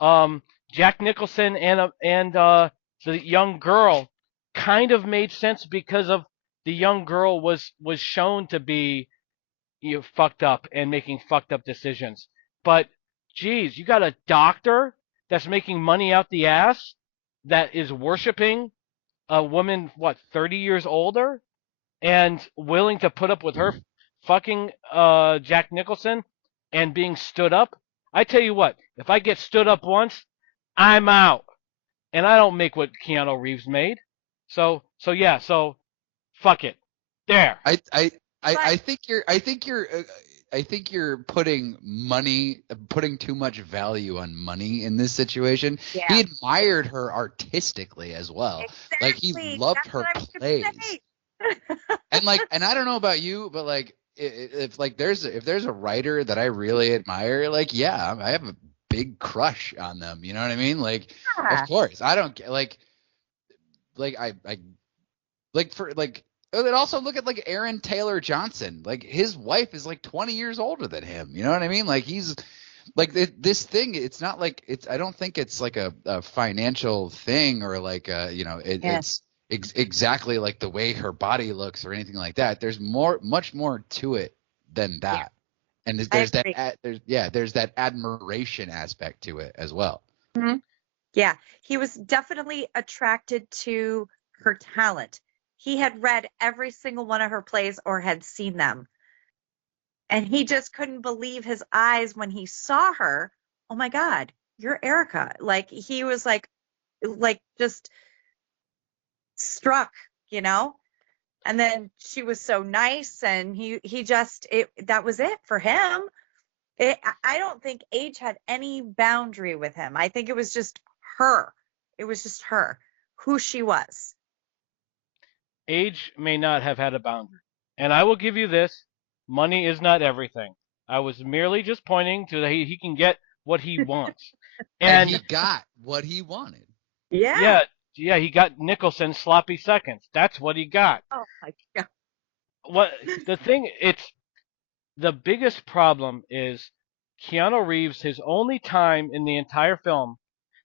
Jack Nicholson and the young girl kind of made sense because of the young girl was shown to be fucked up and making fucked up decisions. But geez, you got a doctor that's making money out the ass that is worshiping a woman 30 years older and willing to put up with her fucking Jack Nicholson and being stood up. I tell you what, if I get stood up once, I'm out. And I don't make what Keanu Reeves made. So fuck it. There. I think you're putting too much value on money in this situation. Yeah. He admired her artistically as well. Exactly. Like he loved her plays. and I don't know about you, but like if there's a writer that I really admire, like yeah, I have a big crush on them. You know what I mean? Like Yeah. of course, I don't like I like for like. And also look at like Aaron Taylor Johnson. Like his wife is like 20 years older than him. You know what I mean? Like he's like this thing. It's not like it's. I don't think it's like a financial thing or like it's exactly like the way her body looks or anything like that. There's much more to it than that. Yeah. And there's that admiration aspect to it as well. Mm-hmm. Yeah, he was definitely attracted to her talent. He had read every single one of her plays or had seen them. And he just couldn't believe his eyes when he saw her. Oh my God, you're Erica. Like he was like just struck, And then she was so nice and that was it for him. I don't think age had any boundary with him. I think it was just her. It was just her, who she was. Age may not have had a boundary. And I will give you this, money is not everything. I was merely just pointing to that he can get what he wants. And he got what he wanted. Yeah. Yeah, he got Nicholson sloppy seconds. That's what he got. Oh my God. what the thing? It's the biggest problem is Keanu Reeves. His only time in the entire film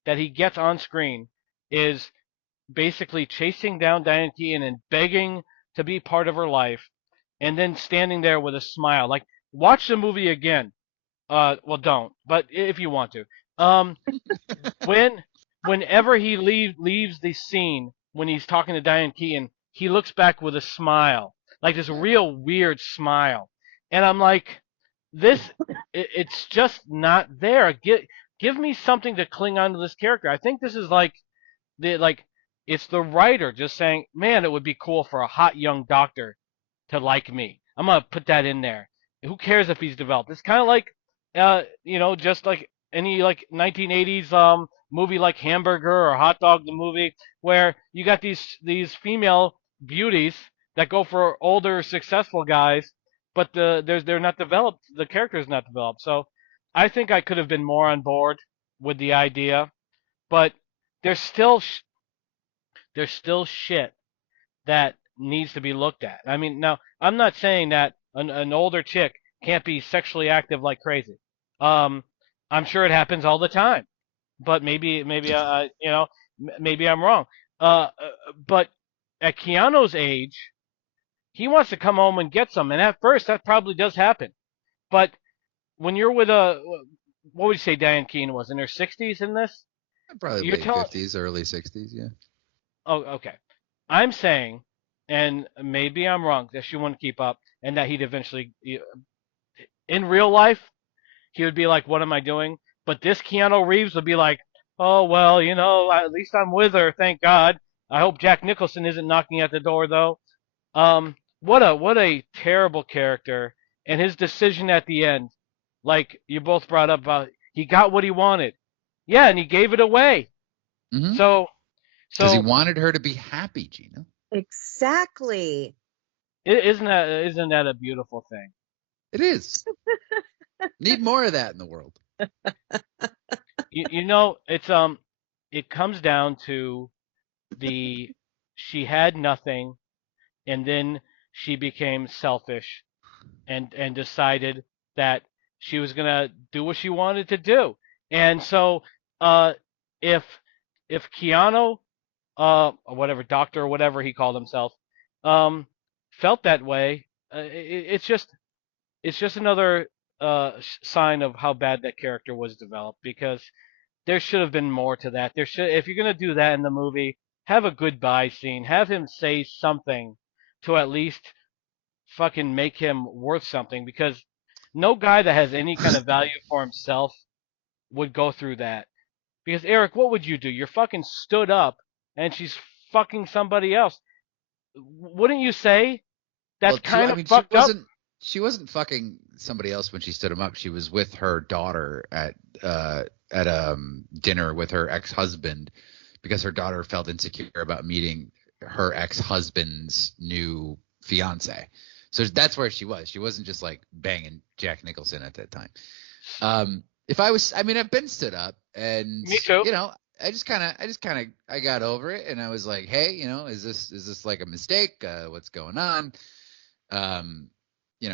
that he gets on screen is basically chasing down Diane Keaton and begging to be part of her life, and then standing there with a smile. Like, watch the movie again. Well, don't, but if you want to. When whenever he leaves the scene when he's talking to Diane Keaton, he looks back with a smile, like this real weird smile, and I'm like, this, it's just not there. Give me something to cling on to this character. I think this is like it's the writer just saying, man, it would be cool for a hot young doctor to like me. I'm gonna put that in there. Who cares if he's developed? It's kind of like, just like any like 1980s movie like Hamburger or Hot Dog the movie, where you got these female beauties that go for older successful guys, but they're not developed. The character is not developed. So I think I could have been more on board with the idea, but there's still there's still shit that needs to be looked at. I mean, now I'm not saying that an older chick can't be sexually active like crazy. Um, I'm sure it happens all the time, but maybe I'm wrong. But at Keanu's age, he wants to come home and get some, and at first that probably does happen. But when you're with what would you say Diane Keaton was in her 60s in this? Probably You're late telling 50s, early 60s. Yeah. Oh, okay. I'm saying, and maybe I'm wrong, that she wouldn't keep up, and that he'd eventually, in real life, he would be like, "What am I doing?" But this Keanu Reeves would be like, "Oh well, at least I'm with her, thank God. I hope Jack Nicholson isn't knocking at the door though." What a terrible character, and his decision at the end, like you both brought up, he got what he wanted, yeah, and he gave it away. Mm-hmm. So. Because he wanted her to be happy, Gina. Exactly. Isn't that a beautiful thing? It is. Need more of that in the world. It's it comes down to she had nothing, and then she became selfish and decided that she was gonna do what she wanted to do. And so if Keanu, or whatever doctor or whatever he called himself, felt that way, it's just another sign of how bad that character was developed, because there should have been more to that. If you're gonna do that in the movie, have a goodbye scene, have him say something to at least fucking make him worth something, because no guy that has any kind of value for himself would go through that. Because Eric, what would you do? You're fucking stood up and she's fucking somebody else. Wouldn't you say that's kind of fucked up? She wasn't fucking somebody else when she stood him up. She was with her daughter at dinner with her ex-husband, because her daughter felt insecure about meeting her ex-husband's new fiance. So that's where she was. She wasn't just like banging Jack Nicholson at that time. I've been stood up, and me too. I got over it, and I was like, hey, is this like a mistake? What's going on?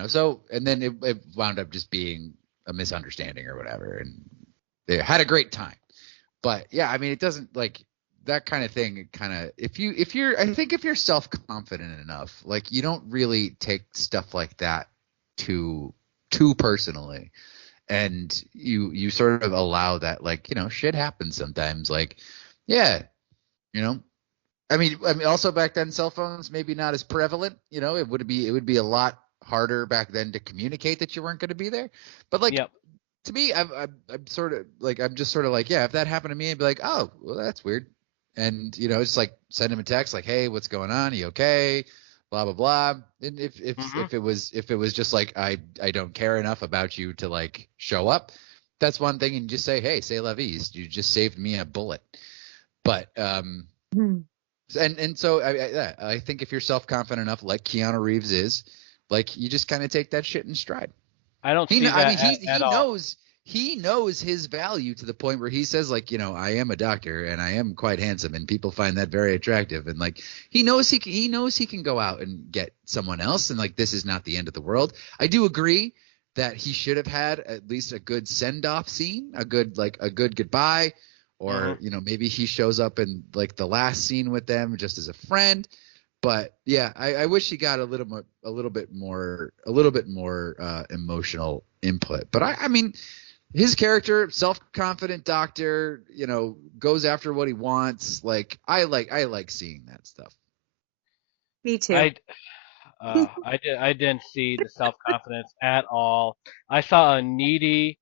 So, and then it wound up just being a misunderstanding or whatever, and they had a great time. But yeah, I mean, it doesn't, like, that kind of thing. Kind of, if you're self-confident enough, like, you don't really take stuff like that too personally, and you sort of allow that, like, shit happens sometimes. Like, yeah, I mean, also back then, cell phones maybe not as prevalent. It would be a lot harder back then to communicate that you weren't going to be there. But like, yep. To me, I'm sort of like, I'm just sort of like, yeah, if that happened to me, I'd be like, oh, well, that's weird. And, just like send him a text like, hey, what's going on? Are you okay? Blah, blah, blah. And if it was just like, I don't care enough about you to like show up, that's one thing. And just say, hey, say la vie. You just saved me a bullet. But, and so I think if you're self-confident enough, like Keanu Reeves is, like, you just kind of take that shit in stride. I don't see he that at all. he knows his value to the point where he says, like, I am a doctor and I am quite handsome and people find that very attractive. And like, he knows he can go out and get someone else. And like, this is not the end of the world. I do agree that he should have had at least a good send off scene, a good goodbye, or, maybe he shows up in like the last scene with them just as a friend. But yeah, I wish he got a little bit more emotional input. But I mean, his character, self-confident doctor, goes after what he wants. Like I like seeing that stuff. Me too. I didn't see the self-confidence at all. I saw a needy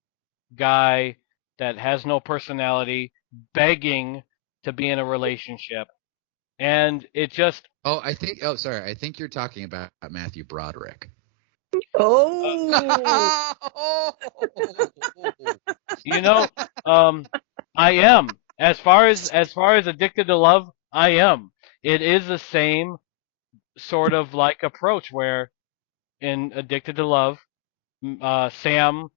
guy that has no personality begging to be in a relationship. And it just I think you're talking about Matthew Broderick. Oh. I am. As far as Addicted to Love, I am. It is the same sort of like approach where in Addicted to Love, Sam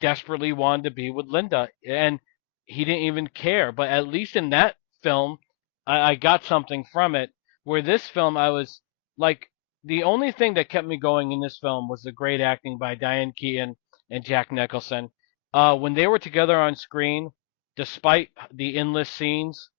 desperately wanted to be with Linda and he didn't even care. But at least in that film, I got something from it. Where this film, I was like, the only thing that kept me going in this film was the great acting by Diane Keaton and Jack Nicholson. When they were together on screen, despite the endless scenes,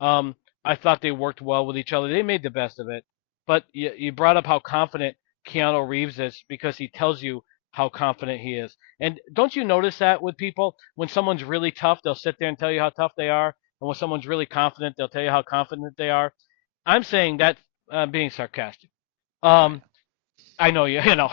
I thought they worked well with each other. They made the best of it. But you brought up how confident Keanu Reeves is because he tells you how confident he is. And don't you notice that with people? When someone's really tough, they'll sit there and tell you how tough they are. And when someone's really confident, they'll tell you how confident they are. I'm saying that being sarcastic. I know you know.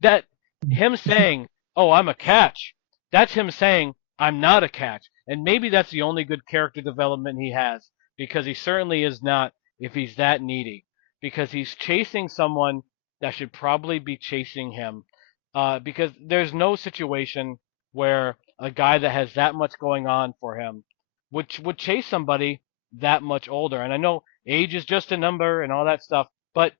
That him saying, "Oh, I'm a catch." That's him saying, "I'm not a catch." And maybe that's the only good character development he has because he certainly is not if he's that needy because he's chasing someone that should probably be chasing him because there's no situation where a guy that has that much going on for him would chase somebody that much older. And I know age is just a number and all that stuff, but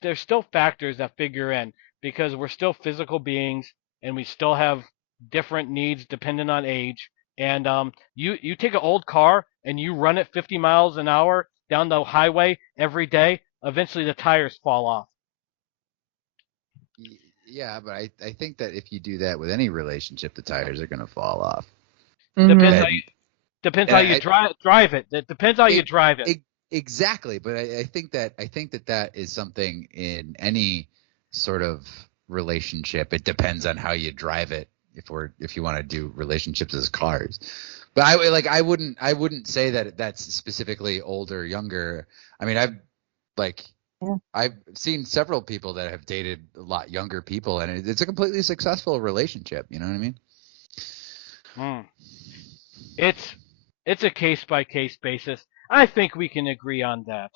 there's still factors that figure in because we're still physical beings and we still have different needs depending on age. And you take an old car and you run it 50 miles an hour down the highway every day, eventually the tires fall off. Yeah, but I think that if you do that with any relationship, the tires are going to fall off. Depends how you drive it. It depends how you drive it. Exactly, but I think that is something in any sort of relationship. It depends on how you drive it. If you want to do relationships as cars, but I wouldn't say that that's specifically older or younger. I mean, I've seen several people that have dated a lot younger people, and it's a completely successful relationship. You know what I mean? It's a case by case basis. I think we can agree on that.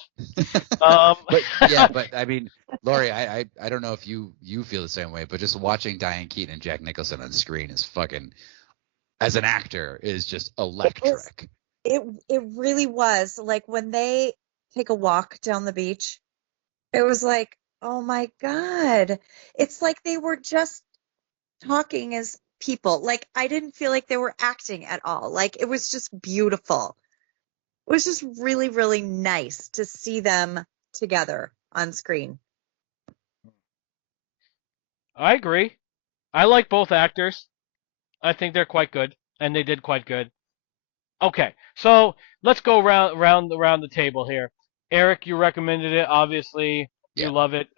But I mean, Lorrie, I don't know if you feel the same way, but just watching Diane Keaton and Jack Nicholson on screen is fucking, as an actor, is just electric. It really was. Like when they take a walk down the beach, it was like, oh my God. It's like they were just talking as people. Like I didn't feel like they were acting at all. Like it was just beautiful. It was just really, really nice to see them together on screen. I agree. I like both actors. I think they're quite good, and they did quite good. Okay, so let's go around the table here. Eric, you recommended it. Obviously, you love it.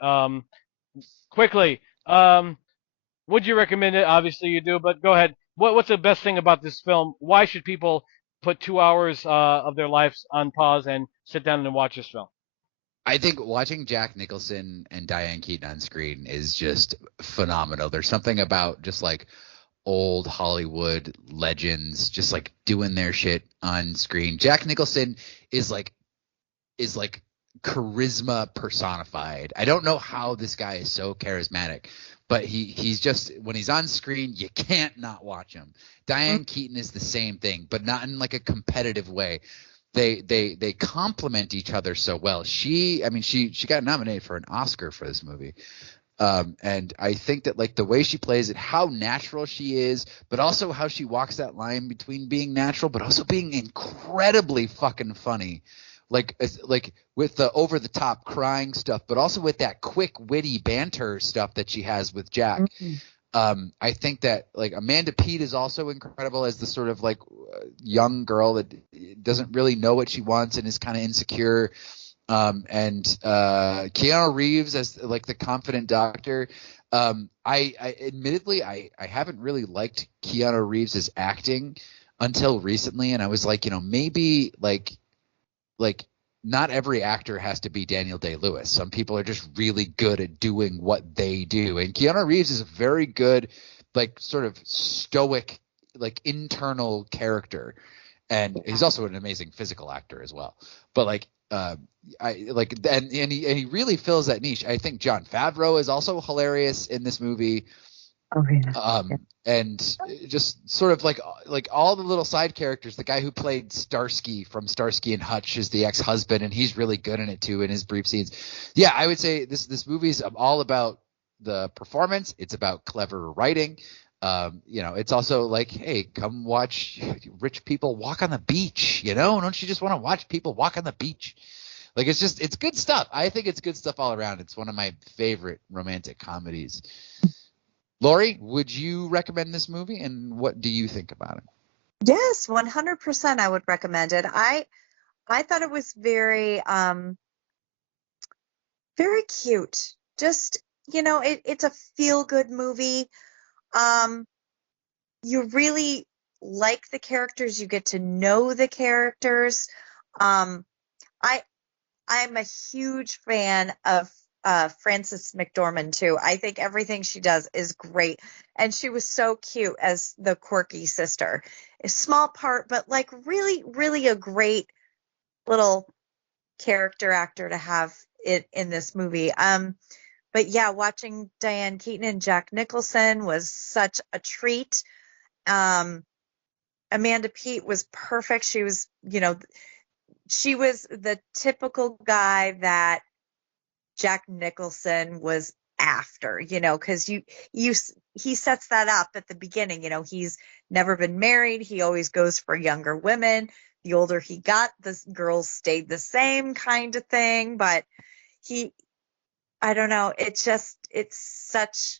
Quickly, would you recommend it? Obviously, you do. But go ahead. What's the best thing about this film? Why should people put 2 hours of their lives on pause and sit down and watch this film? I think watching Jack Nicholson and Diane Keaton on screen is just phenomenal. There's something about just like old Hollywood legends just like doing their shit on screen. Jack Nicholson is like charisma personified. I don't know how this guy is so charismatic, but he's just, when he's on screen, you can't not watch him. Diane Keaton is the same thing, but not in like a competitive way. They complement each other so well. She got nominated for an Oscar for this movie. And I think that like the way she plays it, how natural she is, but also how she walks that line between being natural, but also being incredibly fucking funny. Like with the over the top crying stuff, but also with that quick, witty banter stuff that she has with Jack. I think that like Amanda Peet is also incredible as the sort of like young girl that doesn't really know what she wants and is kind of insecure. And Keanu Reeves as like the confident doctor. I admittedly I haven't really liked Keanu Reeves' acting until recently, and I was like, maybe like not every actor has to be Daniel Day-Lewis. Some people are just really good at doing what they do, and Keanu Reeves is a very good like sort of stoic like internal character, and he's also an amazing physical actor as well. But like I like and he really fills that niche. I think Jon Favreau is also hilarious in this movie. Oh yeah. And just sort of like all the little side characters. The guy who played Starsky from Starsky and Hutch is the ex-husband, and he's really good in it too in his brief scenes. Yeah, I would say this movie's all about the performance. It's about clever writing. It's also like, hey, come watch rich people walk on the beach. Don't you just want to watch people walk on the beach? Like it's good stuff. I think it's good stuff all around. It's one of my favorite romantic comedies. Lorrie, would you recommend this movie, and what do you think about it? Yes, 100% I would recommend it. I thought it was very very cute. Just, it's a feel good movie. You really like the characters, you get to know the characters. I'm a huge fan of Frances McDormand too. I think everything she does is great, and she was so cute as the quirky sister. A small part, but like really, really a great little character actor to have it in this movie. But yeah, watching Diane Keaton and Jack Nicholson was such a treat. Amanda Peet was perfect. She was, she was the typical guy that Jack Nicholson was after, because he sets that up at the beginning. He's never been married. He always goes for younger women. The older he got, the girls stayed the same kind of thing. But I don't know. It's such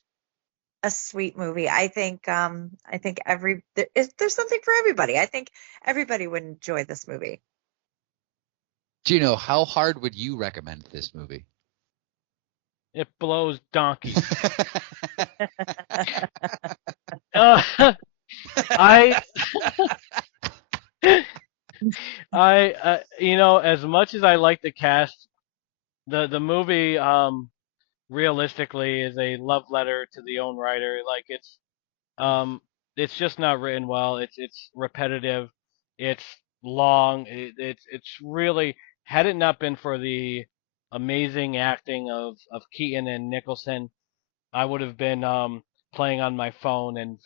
a sweet movie. I think there's something for everybody. I think everybody would enjoy this movie. Geno, how hard would you recommend this movie? It blows donkey. As much as I like the cast, the movie realistically is a love letter to the own writer. Like it's just not written well. It's repetitive. It's long. It's really, had it not been for the amazing acting of Keaton and Nicholson, I would have been playing on my phone and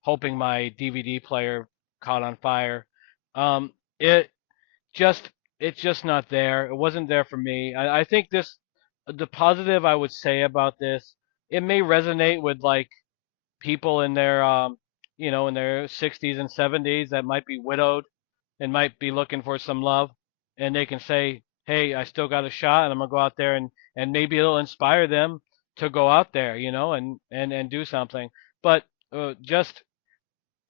hoping my DVD player caught on fire. Um, it just it's just not there. It wasn't there for me. I think the positive I would say about this, it may resonate with like people in their in their 60s and 70s that might be widowed and might be looking for some love, and they can say, hey, I still got a shot, and I'm gonna go out there, and maybe it'll inspire them to go out there, and do something. But just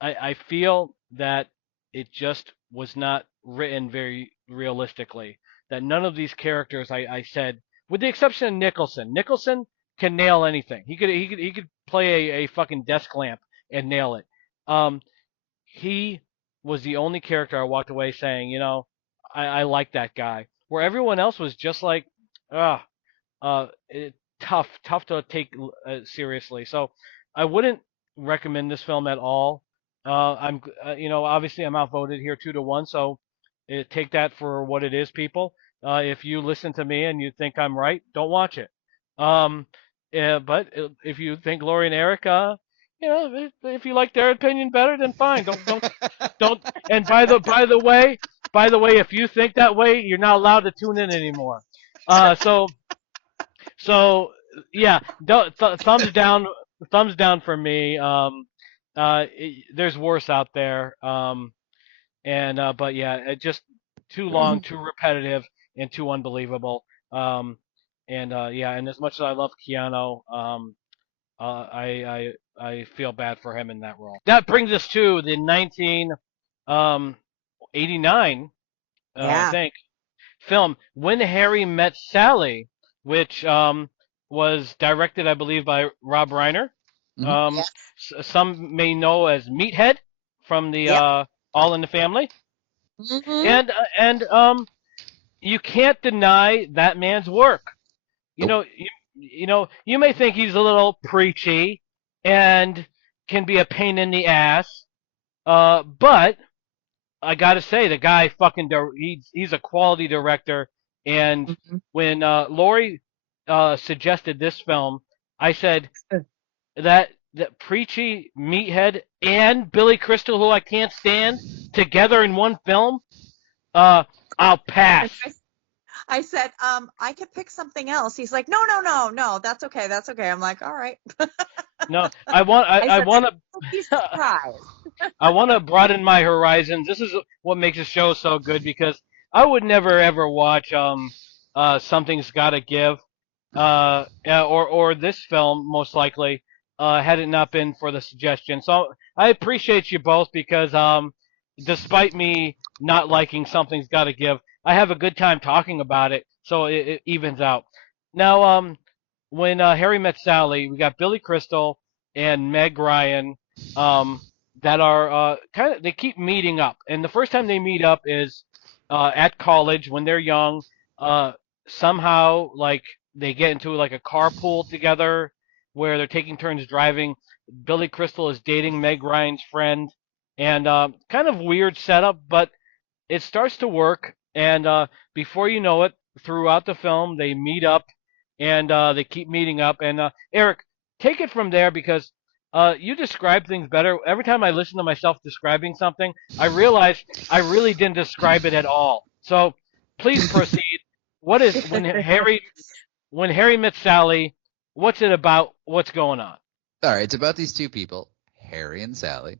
I feel that it just was not written very realistically. That none of these characters, I said, with the exception of Nicholson. Nicholson can nail anything. He could play a fucking desk lamp and nail it. He was the only character I walked away saying, I like that guy. Where everyone else was just like, ah, tough to take seriously. So I wouldn't recommend this film at all. Obviously I'm outvoted here 2-1, so take that for what it is, people. If you listen to me and you think I'm right, don't watch it. But if you think Lorrie and Eric, if you like their opinion better, then fine. Don't. And by the way, if you think that way, you're not allowed to tune in anymore. So yeah, thumbs down, thumbs down for me. There's worse out there. But yeah, it just too long, too repetitive, and too unbelievable. Yeah, and as much as I love Keanu, I feel bad for him in that role. That brings us to the 1989, I Yeah. think, film When Harry Met Sally, which was directed, I believe, by Rob Reiner. Mhm. Um, Yes. some may know as Meathead from the Yep. All in the Family, Hmm. and you can't deny that man's work. You Nope. know, you may think he's a little preachy and can be a pain in the ass, but I gotta say the guy he's a quality director. And Hmm. when Lorrie suggested this film, I said that preachy meathead and Billy Crystal, who I can't stand, together in one film. Uh, I'll pass. And I said, I could pick something else. He's like, no, no, no, no, that's okay, that's okay. I'm like, all right. No, I want I I said, want he's to surprised. I want to broaden my horizons. This is what makes a show so good because I would never ever watch Something's Gotta Give or this film most likely had it not been for the suggestion. So I appreciate you both because despite me not liking Something's Gotta Give, I have a good time talking about it, so it evens out. Now when Harry Met Sally, we got Billy Crystal and Meg Ryan. Um, that are kind of they keep meeting up, and the first time they meet up is at college when they're young. Uh, Somehow, like they get into like a carpool together where they're taking turns driving. Billy Crystal is dating Meg Ryan's friend, and kind of weird setup, but it starts to work. And before you know it, throughout the film, they meet up, and they keep meeting up. And Eric, take it from there because you describe things better. Every time I listen to myself describing something, I realize I really didn't describe it at all. So please proceed. What is when Harry met Sally? What's it about? What's going on? All right, it's about these two people, Harry and Sally.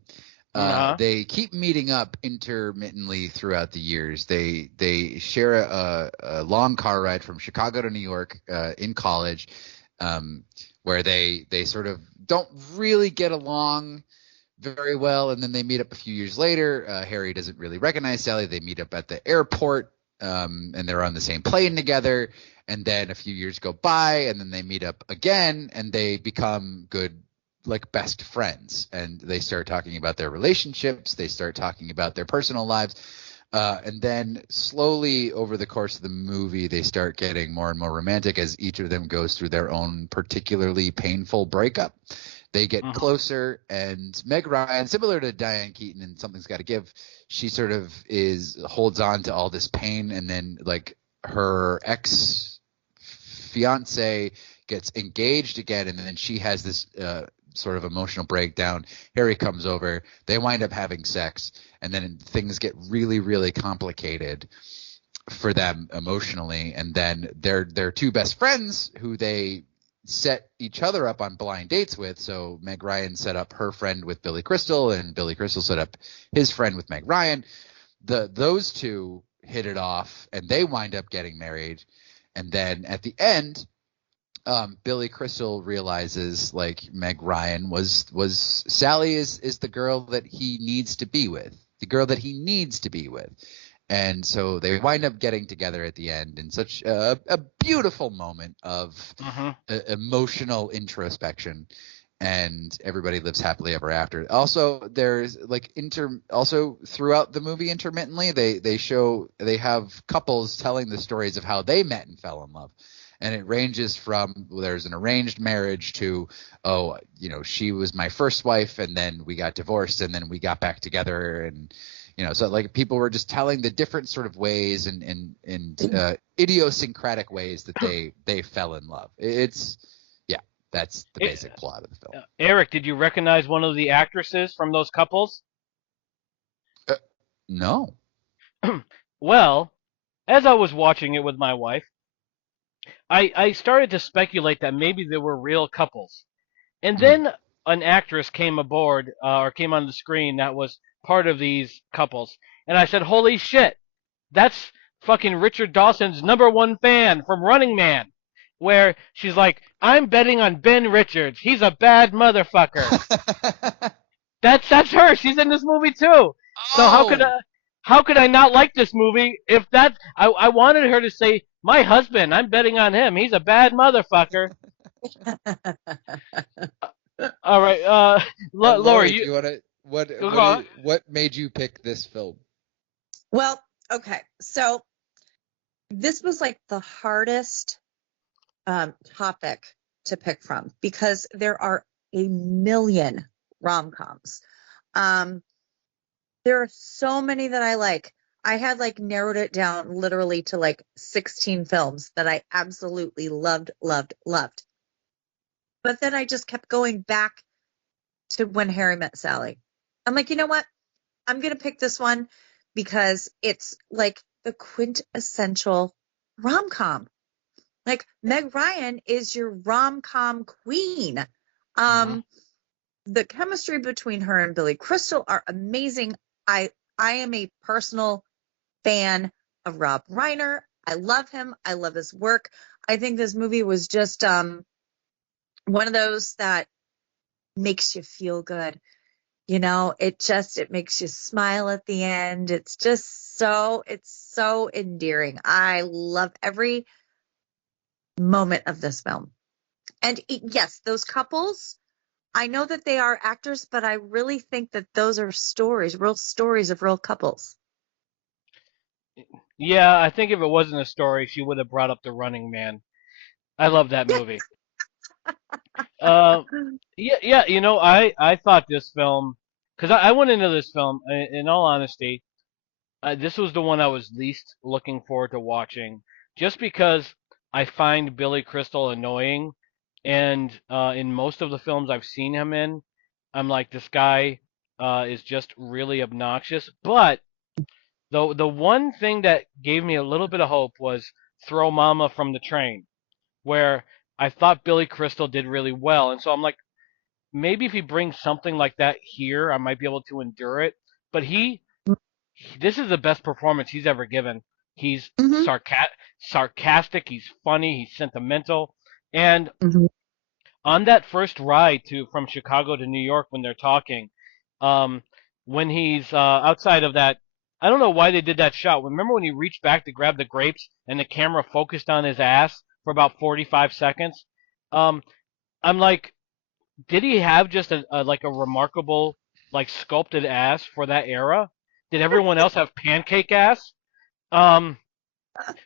Uh They keep meeting up intermittently throughout the years. They share a long car ride from Chicago to New York in college, where they sort of don't really get along very well, and then they meet up a few years later. Harry doesn't really recognize Sally. They meet up at the airport, and they're on the same plane together. And then a few years go by, and then they meet up again, and they become good, like best friends. And they start talking about their relationships. They start talking about their personal lives. And then slowly over the course of the movie, they start getting more and more romantic as each of them goes through their own particularly painful breakup. They get huh. closer, and Meg Ryan, similar to Diane Keaton in Something's Got to Give, she sort of holds on to all this pain, and then like her ex fiance gets engaged again, and then she has this sort of emotional breakdown. Harry comes over, they wind up having sex, and then things get really, really complicated for them emotionally. And then their two best friends, who they set each other up on blind dates with. So Meg Ryan set up her friend with Billy Crystal, and Billy Crystal set up his friend with Meg Ryan. Those two hit it off, and they wind up getting married. And then at the end, Billy Crystal realizes like Meg Ryan was Sally is the girl that he needs to be with, the girl that he needs to be with. And so they wind up getting together at the end in such a beautiful moment of emotional introspection, and everybody lives happily ever after. Also, there's like also throughout the movie intermittently they have couples telling the stories of how they met and fell in love. And it ranges from there's an arranged marriage to, oh, she was my first wife, and then we got divorced, and then we got back together. And so like people were just telling the different sort of ways and idiosyncratic ways that they fell in love. That's the basic plot of the film. Eric, did you recognize one of the actresses from those couples? No. Well, as I was watching it with my wife, I started to speculate that maybe they were real couples. And then an actress came aboard or came on the screen that was part of these couples. And I said, holy shit, that's fucking Richard Dawson's #1 fan from Running Man. Where she's like, I'm betting on Ben Richards. He's a bad motherfucker. That's her. She's in this movie too. So Oh, how could I not like this movie if that I wanted her to say, my husband, I'm betting on him. He's a bad motherfucker. All right, and Lori, Lori, do you want to go on. what made you pick this film? Well, okay. So this was like the hardest topic to pick from because there are a million rom-coms. There are so many that I like. I had like narrowed it down literally to like 16 films that I absolutely loved, loved, loved. But then I just kept going back to When Harry Met Sally. I'm like, you know what? I'm going to pick this one because it's like the quintessential rom-com. Like Meg Ryan is your rom-com queen. Mhm. The chemistry between her and Billy Crystal are amazing. I am a personal fan of Rob Reiner. I love him. I love his work. I think this movie was just one of those that makes you feel good. You know, it makes you smile at the end. It's so endearing. I love every moment of this film. And yes, those couples, I know that they are actors, but I really think that those are real stories of real couples. Yeah, I think if it wasn't a story, she would have brought up The Running Man. I love that movie. Uh, yeah. I thought this film, because I went into this film, in all honesty, this was the one I was least looking forward to watching, just because I find Billy Crystal annoying, and in most of the films I've seen him in, I'm like, this guy is just really obnoxious. But the one thing that gave me a little bit of hope was Throw Mama from the Train, where I thought Billy Crystal did really well, and so I'm like, maybe if he brings something like that here, I might be able to endure it. But this is the best performance he's ever given. He's Mm-hmm. sarcastic, he's funny, he's sentimental, and Mm-hmm. on that first ride to from Chicago to New York when they're talking, um, when he's outside of that, I don't know why they did that shot. Remember when he reached back to grab the grapes and the camera focused on his ass for about 45 seconds? Um, I'm like, did he have just a remarkable like sculpted ass for that era? Did everyone else have pancake ass? Um,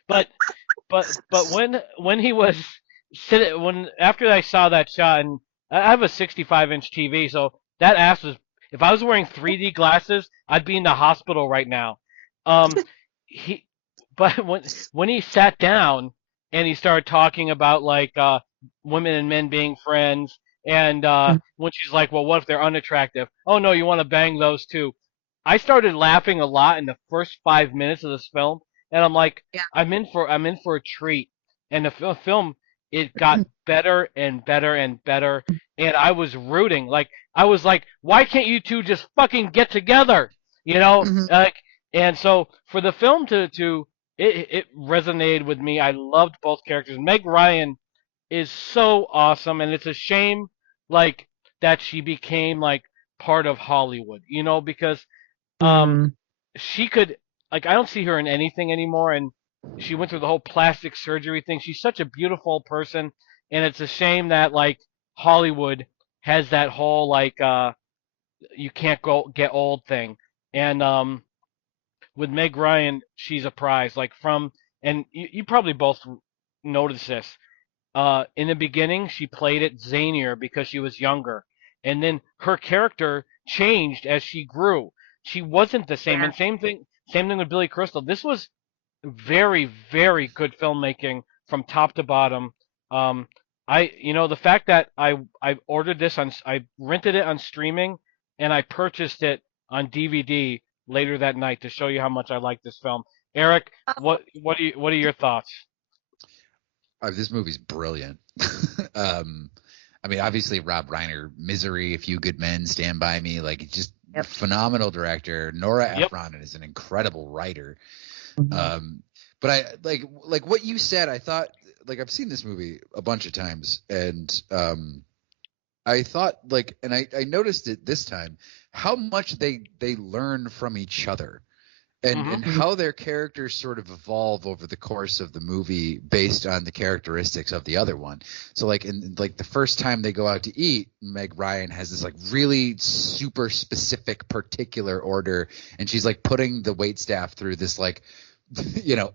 but but when he was sitting when after I saw that shot, and I have a 65-inch TV, so that ass was, if I was wearing 3D glasses, I'd be in the hospital right now. Um, he but when he sat down and he started talking about like women and men being friends, and when she's like, well, what if they're unattractive? Oh no, you want to bang those too. I started laughing a lot in the first 5 minutes of this film, and I'm like, Yeah. I'm in for a treat. And the film, it got better and better and better, and I was rooting. Like I was like, why can't you two just fucking get together? You know, Mm-hmm. like, and so for the film to it resonated with me. I loved both characters. Meg Ryan is so awesome, and it's a shame like that she became like part of Hollywood. You know, because um Mm. she could, like, I don't see her in anything anymore, and she went through the whole plastic surgery thing. She's such a beautiful person, and it's a shame that like Hollywood has that whole like you can't go get old thing. And with Meg Ryan, she's a prize. Like from, and you probably both noticed this. In the beginning, she played it zanier because she was younger, and then her character changed as she grew. She wasn't the same, Yeah. and same thing with Billy Crystal. This was very, very good filmmaking from top to bottom. Um, the fact that I ordered this I rented it on streaming, and I purchased it on DVD later that night to show you how much I like this film. Eric, what are your thoughts? This movie's brilliant. I mean, obviously Rob Reiner, Misery, A Few Good Men, Stand By Me, like just phenomenal director. Nora Ephron is an incredible writer. But I like what you said. I thought, like, I've seen this movie a bunch of times, and I thought, like, and I noticed it this time, how much they learn from each other. And how their characters sort of evolve over the course of the movie based on the characteristics of the other one. So like in like the first time they go out to eat, Meg Ryan has this like really super specific particular order, and she's like putting the waitstaff through this like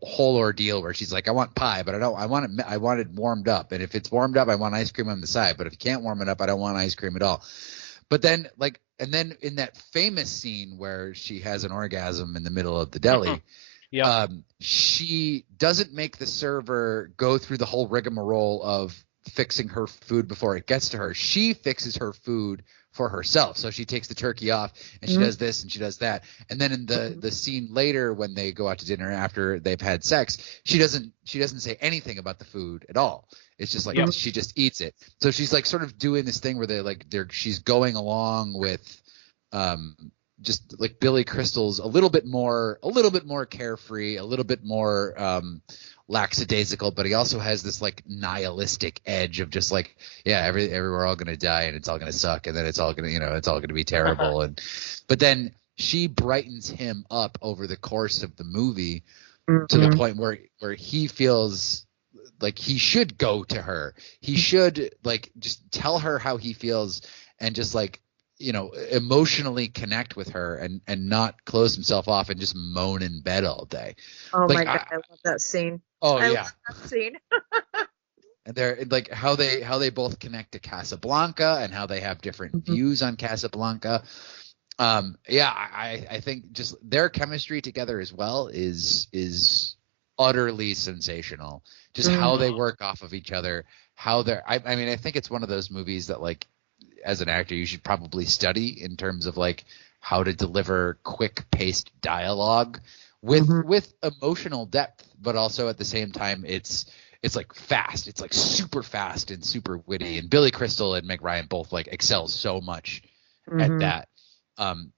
whole ordeal where she's like, I want pie, but I want it warmed up, and if it's warmed up, I want ice cream on the side, but if you can't warm it up, I don't want ice cream at all. But then and then in that famous scene where she has an orgasm in the middle of the deli, she doesn't make the server go through the whole rigmarole of fixing her food before it gets to her. She fixes her food for herself. So she takes the turkey off, and she does this and she does that. And then in the scene later when they go out to dinner after they've had sex, she doesn't say anything about the food at all. It's just like she just eats it. So she's like sort of doing this thing where she's going along with just like Billy Crystal's a little bit more carefree, a little bit more lackadaisical, but he also has this like nihilistic edge of just like, we're all gonna die and it's all gonna suck, and then it's all gonna be terrible. But then she brightens him up over the course of the movie to the point where he feels like he should go to her. He should like just tell her how he feels and just like, emotionally connect with her and not close himself off and just moan in bed all day. Oh my God, I love that scene. Oh, I love that scene. And they're like how they both connect to Casablanca and how they have different views on Casablanca. I think just their chemistry together as well is utterly sensational. Just how they work off of each other, I mean, I think it's one of those movies that like, as an actor, you should probably study in terms of like how to deliver quick paced dialogue with emotional depth, but also at the same time, it's like fast. It's like super fast and super witty. And Billy Crystal and Meg Ryan both like excel so much at that.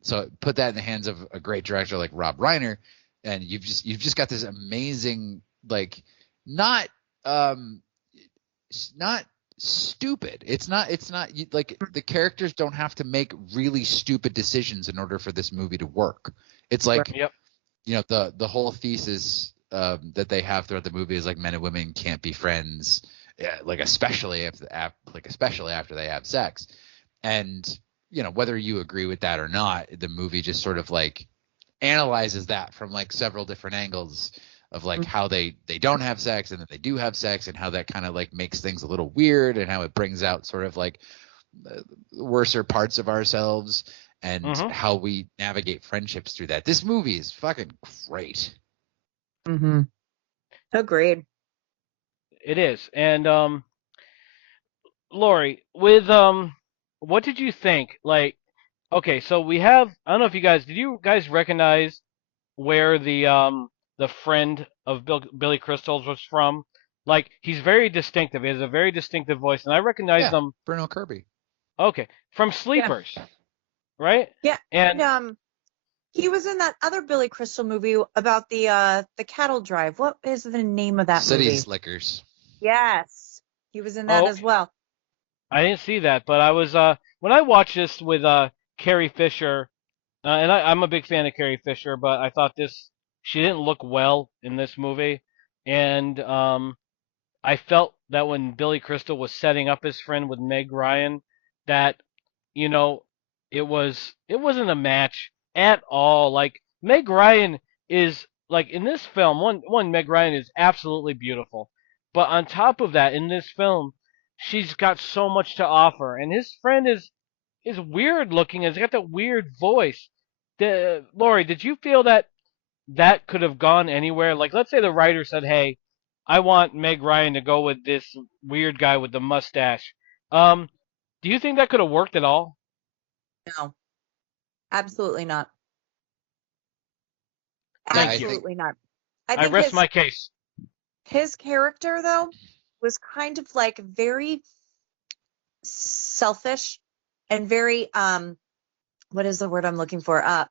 So put that in the hands of a great director like Rob Reiner, and you've just got this amazing, like, not stupid. It's not like the characters don't have to make really stupid decisions in order for this movie to work. It's like, the whole thesis that they have throughout the movie is like men and women can't be friends, like especially after they have sex. And whether you agree with that or not, the movie just sort of like analyzes that from like several different angles of like how they don't have sex and then they do have sex, and how that kind of like makes things a little weird, and how it brings out sort of like worser parts of ourselves, and how we navigate friendships through that. This movie is fucking great. Agreed. It is. And Lorrie, with what did you think? Like, okay, so we have, I don't know if did you guys recognize where the friend of Billy Crystal's was from? Like, he's very distinctive. He has a very distinctive voice, and I recognize him. Bruno Kirby. Okay, from Sleepers, right? Yeah, and he was in that other Billy Crystal movie about the cattle drive. What is the name of that movie? City Slickers. Yes, he was in that as well. I didn't see that, but I was when I watched this with Carrie Fisher, and I'm a big fan of Carrie Fisher, but I thought she didn't look well in this movie, and I felt that when Billy Crystal was setting up his friend with Meg Ryan, that it wasn't a match at all. Like, Meg Ryan is, like, in this film, one Meg Ryan is absolutely beautiful, but on top of that, in this film, she's got so much to offer, and his friend is weird looking, and he's got that weird voice. Lorrie, did you feel that could have gone anywhere? Like, let's say the writer said, "Hey, I want Meg Ryan to go with this weird guy with the mustache." Do you think that could have worked at all? No, absolutely not. Thank you. Absolutely not. I rest my case. His character, though, was kind of like very selfish and very what is the word I'm looking for?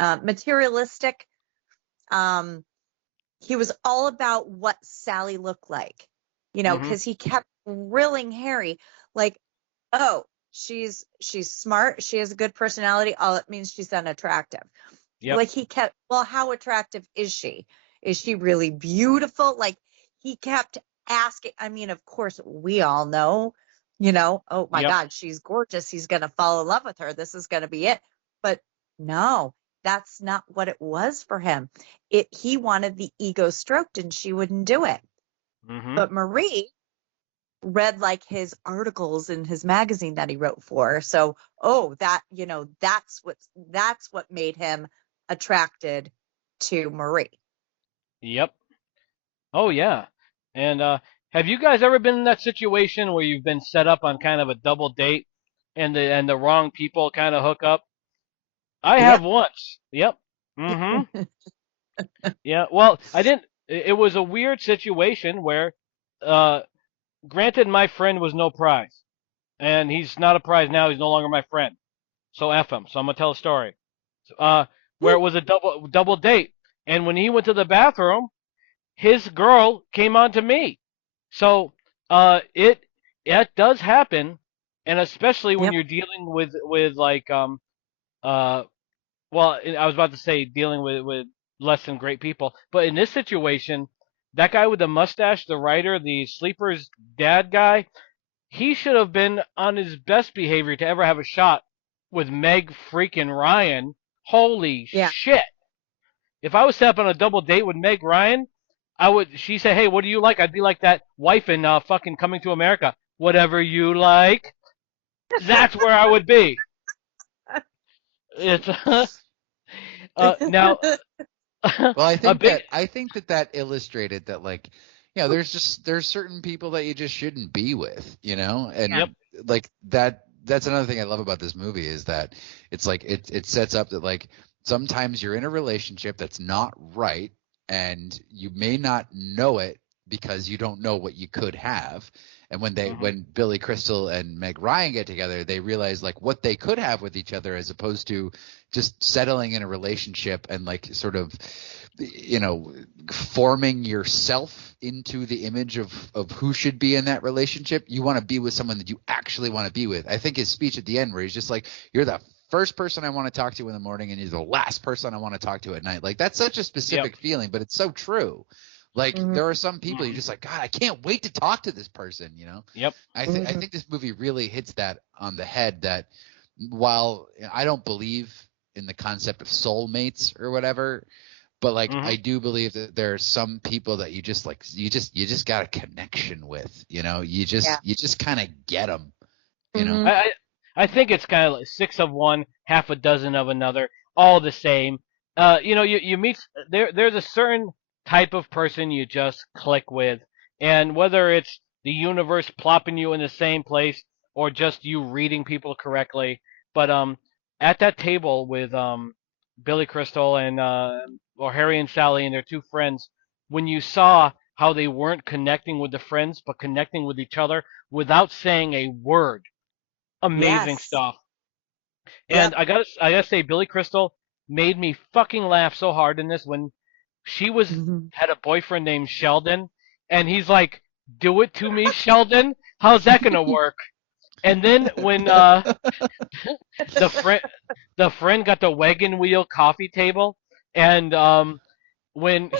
Materialistic. He was all about what Sally looked like, Mm-hmm. because he kept grilling Harry, like, oh, she's smart, she has a good personality. Oh, it means she's unattractive. Yep. Like he kept, well, how attractive is she? Is she really beautiful? Like he kept asking. I mean, of course, we all know, oh my Yep. God, she's gorgeous. He's going to fall in love with her. This is going to be it. But no, that's not what it was for him. He wanted the ego stroked and she wouldn't do it. Mm-hmm. But Marie read like his articles in his magazine that he wrote for. So, that's what made him attracted to Marie. Yep. Oh yeah. And have you guys ever been in that situation where you've been set up on kind of a double date, and the wrong people kind of hook up? I have once. Yep. Mm-hmm. Yeah. Well, I didn't. It was a weird situation where, granted, my friend was no prize, and he's not a prize now. He's no longer my friend. So F him. So I'm gonna tell a story. Where it was a double date, and when he went to the bathroom, his girl came on to me. So it does happen, and especially when Yep. you're dealing with like well, I was about to say dealing with less than great people, but in this situation, that guy with the mustache, the writer, the sleeper's dad guy, he should have been on his best behavior to ever have a shot with Meg freaking Ryan. Holy Yeah. shit! If I was set up on a double date with Meg Ryan, she said, "Hey, what do you like?" I'd be like that wife in fucking Coming to America. Whatever you like. That's where I would be. It's now. Well, I a think big. that illustrated that, like, there's certain people that you just shouldn't be with, and Yep. like that's another thing I love about this movie is that it's like it sets up that, like, sometimes you're in a relationship that's not right and you may not know it because you don't know what you could have. And when Billy Crystal and Meg Ryan get together, they realize like what they could have with each other, as opposed to just settling in a relationship and like sort of, forming yourself into the image of who should be in that relationship. You want to be with someone that you actually want to be with. I think his speech at the end where he's just like, you're the first person I want to talk to in the morning and you're the last person I want to talk to at night. Like, that's such a specific feeling, but it's so true. Like, there are some people you're just like, God, I can't wait to talk to this person, Yep. I think this movie really hits that on the head, that while I don't believe in the concept of soulmates or whatever, but like I do believe that there are some people that you just got a connection with, you just kind of get them, I think it's kind of like 6 of one, half a dozen of another, all the same. You meet there's a certain type of person you just click with, and whether it's the universe plopping you in the same place or just you reading people correctly, but at that table with Billy Crystal and or Harry and Sally and their two friends, when you saw how they weren't connecting with the friends but connecting with each other without saying a word, amazing Yes. stuff. And I gotta say, Billy Crystal made me fucking laugh so hard in this when she had a boyfriend named Sheldon, and he's like, "Do it to me, Sheldon. How's that gonna work?" And then when the friend got the wagon wheel coffee table, and when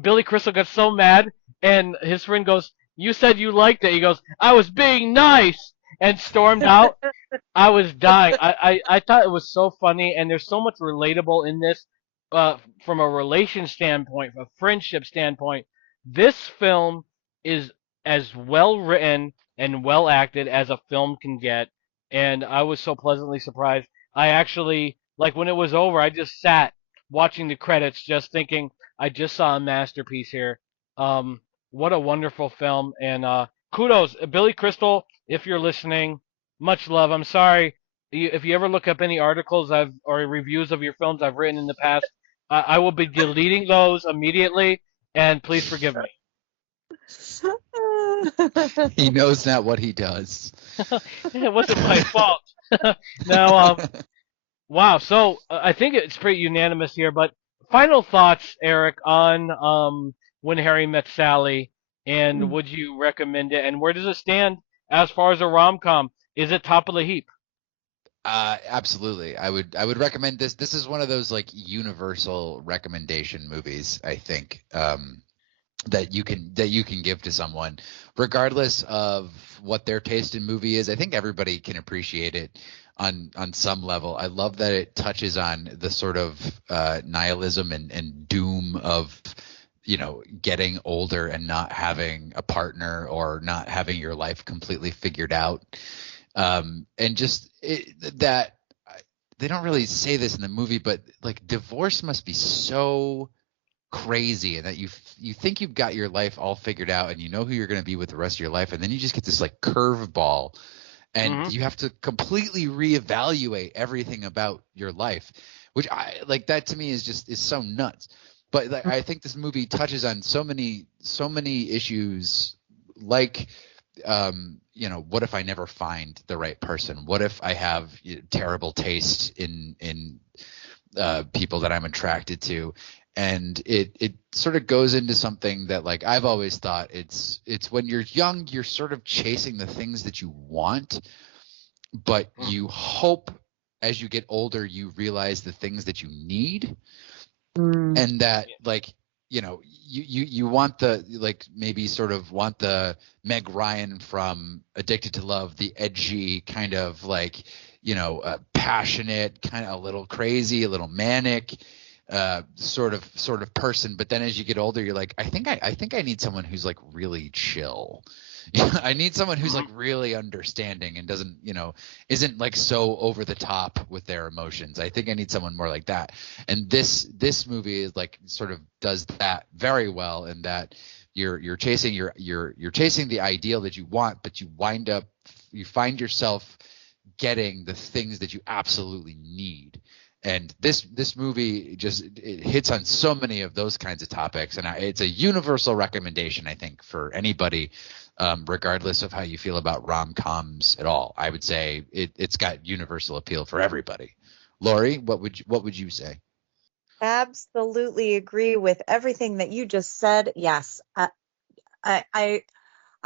Billy Crystal got so mad, and his friend goes, "You said you liked it." He goes, "I was being nice," and stormed out. I was dying. I thought it was so funny, and there's so much relatable in this, from a relation standpoint, a friendship standpoint. This film is as well written and well acted as a film can get, and I was so pleasantly surprised. I actually, like, when it was over, I just sat watching the credits, just thinking, I just saw a masterpiece here. What a wonderful film, and kudos, Billy Crystal, if you're listening. Much love. I'm sorry if you ever look up any articles or reviews of your films I've written in the past. I will be deleting those immediately, and please forgive me. He knows not what he does. It wasn't my fault. Now, wow. So I think it's pretty unanimous here. But final thoughts, Eric, on When Harry Met Sally, and would you recommend it? And where does it stand as far as a rom-com? Is it top of the heap? Absolutely. I would recommend this. This is one of those like universal recommendation movies, I think, that you can give to someone, regardless of what their taste in movie is. I think everybody can appreciate it on some level. I love that it touches on the sort of nihilism and doom of, you know, getting older and not having a partner or not having your life completely figured out. And just that they don't really say this in the movie, but like divorce must be so crazy, and that you think you've got your life all figured out and you know who you're going to be with the rest of your life, and then you just get this like curveball, and you have to completely reevaluate everything about your life, which I like. That to me is so nuts. But like, I think this movie touches on so many issues, like you know, what if I never find the right person? What if I have terrible taste in people that I'm attracted to? And it sort of goes into something that, like, I've always thought it's when you're young, you're sort of chasing the things that you want, but you hope as you get older, you realize the things that you need. And that, like, you know, you want the, like, maybe sort of want the Meg Ryan from Addicted to Love, the edgy kind of, like, you know, passionate, kind of a little crazy, a little manic sort of person. But then as you get older, you're like, I think I need someone who's like really chill. I need someone who's like really understanding and doesn't, you know, isn't like so over the top with their emotions. I think I need someone more like that. And this movie is like sort of does that very well, in that you're chasing you're chasing the ideal that you want, but you find yourself getting the things that you absolutely need. And this movie it hits on so many of those kinds of topics, and it's a universal recommendation, I think, for anybody, regardless of how you feel about rom-coms at all. I would say it's got universal appeal for everybody. Lorrie, what would you say? Absolutely agree with everything that you just said. Yes, I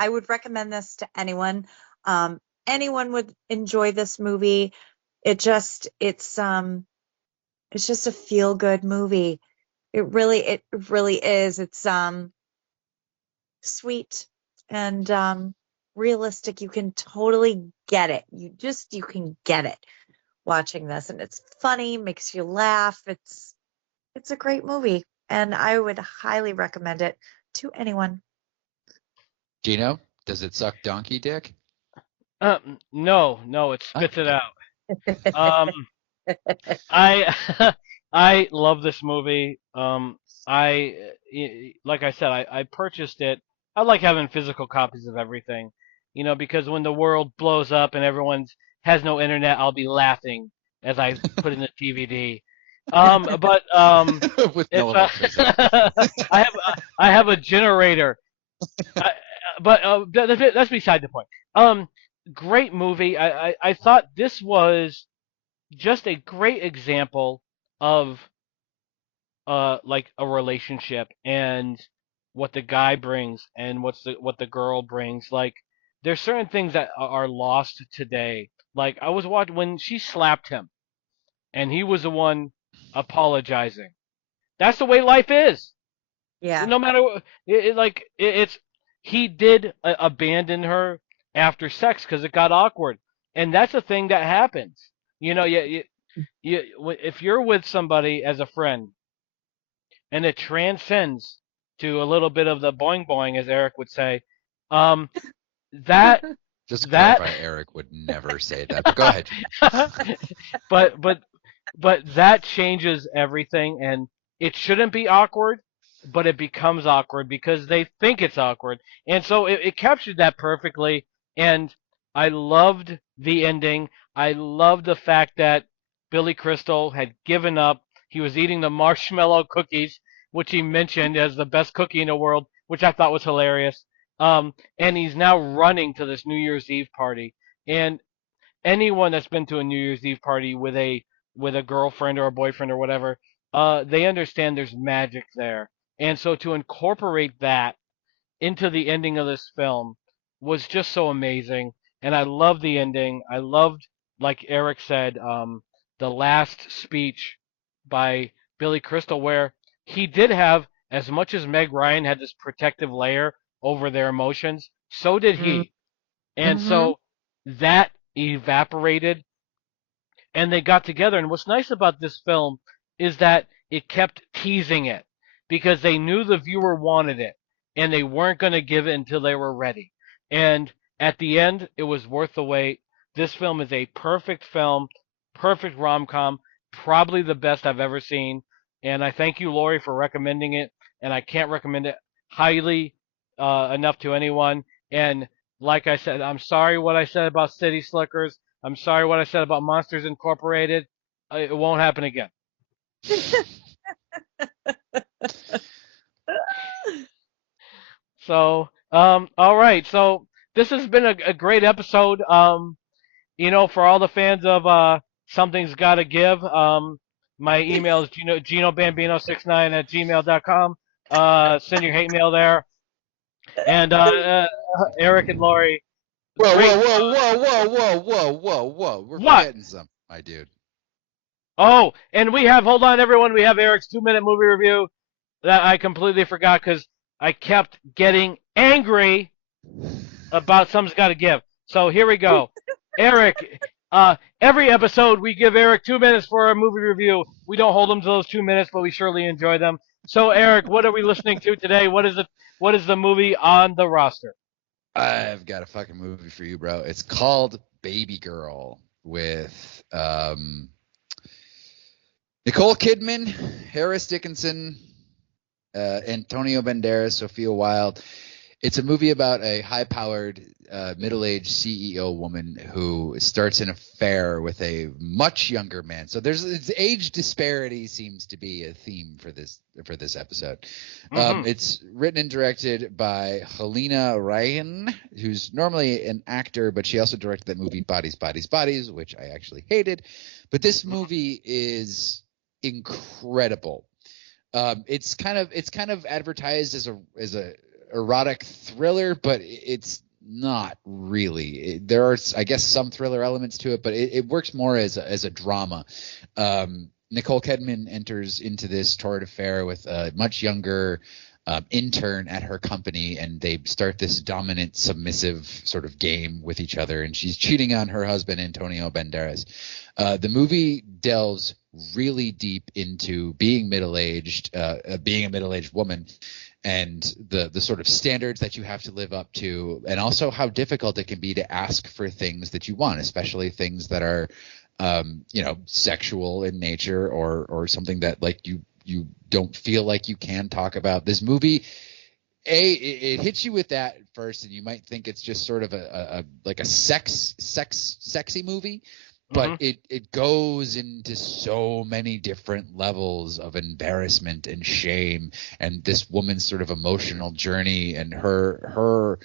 would recommend this to anyone. Anyone would enjoy this movie. It's just a feel good movie. It really is. It's sweet and realistic. You can totally get it. You can get it watching this, and it's funny, makes you laugh. It's a great movie, and I would highly recommend it to anyone. Geno, does it suck donkey dick? No, it spits it out. I I love this movie. Like I said, I purchased it. I like having physical copies of everything, you know, because when the world blows up and everyone has no internet, I'll be laughing as I put in the DVD. But With no it's electricity. I have a generator. But that's beside the point. Great movie. I thought this was just a great example of like a relationship and what the guy brings and what the girl brings. Like, there's certain things that are lost today. Like, I was watching when she slapped him and he was the one apologizing. That's the way life is. Yeah. No matter what, it's he did abandon her after sex because it got awkward, and that's a thing that happens. You know, if you're with somebody as a friend and it transcends to a little bit of the boing boing, as Eric would say, um, that Just to that clarify, Eric would never say that. But go ahead. but that changes everything, and it shouldn't be awkward, but it becomes awkward because they think it's awkward, and so it captured that perfectly. And I loved the ending. I loved the fact that Billy Crystal had given up. He was eating the marshmallow cookies, which he mentioned as the best cookie in the world, which I thought was hilarious. And he's now running to this New Year's Eve party. And anyone that's been to a New Year's Eve party with a girlfriend or a boyfriend or whatever, they understand there's magic there. And so to incorporate that into the ending of this film was just so amazing. And I loved the ending. I loved, like Eric said, the last speech by Billy Crystal, where he did have, as much as Meg Ryan had this protective layer over their emotions, so did he. And Mm-hmm. so that evaporated and they got together. And what's nice about this film is that it kept teasing it because they knew the viewer wanted it and they weren't going to give it until they were ready. And at the end, it was worth the wait. This film is a perfect film, perfect rom-com, probably the best I've ever seen. And I thank you, Lorrie, for recommending it. And I can't recommend it highly enough to anyone. And like I said, I'm sorry what I said about City Slickers. I'm sorry what I said about Monsters Incorporated. It won't happen again. So, all right. So this has been a great episode. For all the fans of Something's Gotta Give, my email is genobambino69@gmail.com. Send your hate mail there. And Eric and Lorrie, Whoa, great. whoa. We're What? forgetting something, my dude. Oh, and hold on, everyone. We have Eric's 2-minute movie review that I completely forgot because I kept getting angry about Something's Gotta Give. So here we go. Eric, every episode we give Eric 2 minutes for a movie review. We don't hold him to those 2 minutes, but we surely enjoy them. So Eric, what are we listening to today? What is it? What is the movie on the roster? I've got a fucking movie for you, bro. It's called Baby Girl with Nicole Kidman, Harris Dickinson, Antonio Banderas, Sophia Wilde. It's a movie about a high-powered, middle-aged CEO woman who starts an affair with a much younger man. So it's age disparity seems to be a theme for this episode. Mm-hmm. It's written and directed by Helena Ryan, who's normally an actor, but she also directed that movie Bodies, Bodies, Bodies, which I actually hated. But this movie is incredible. It's kind of advertised as a erotic thriller, but it's not really. There are, I guess, some thriller elements to it, but it works more as a drama. Nicole Kidman enters into this torrid affair with a much younger intern at her company, and they start this dominant, submissive sort of game with each other, and she's cheating on her husband, Antonio Banderas. The movie delves really deep into being middle-aged, being a middle-aged woman, and the sort of standards that you have to live up to, and also how difficult it can be to ask for things that you want, especially things that are sexual in nature or something that like you don't feel like you can talk about. This movie, it hits you with that first, and you might think it's just sort of a sexy movie. But it goes into so many different levels of embarrassment and shame, and this woman's sort of emotional journey and her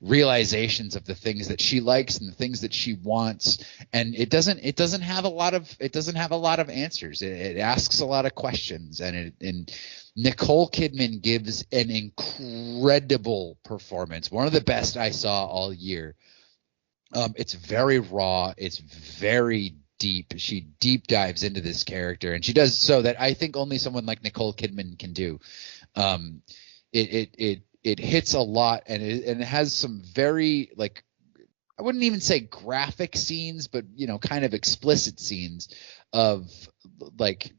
realizations of the things that she likes and the things that she wants. And it doesn't have a lot of answers. It asks a lot of questions, and Nicole Kidman gives an incredible performance, one of the best I saw all year. It's very raw. It's very deep. She deep dives into this character, and she does so that I think only someone like Nicole Kidman can do. It hits a lot, and it has some very, like, I wouldn't even say graphic scenes, but kind of explicit scenes of, like,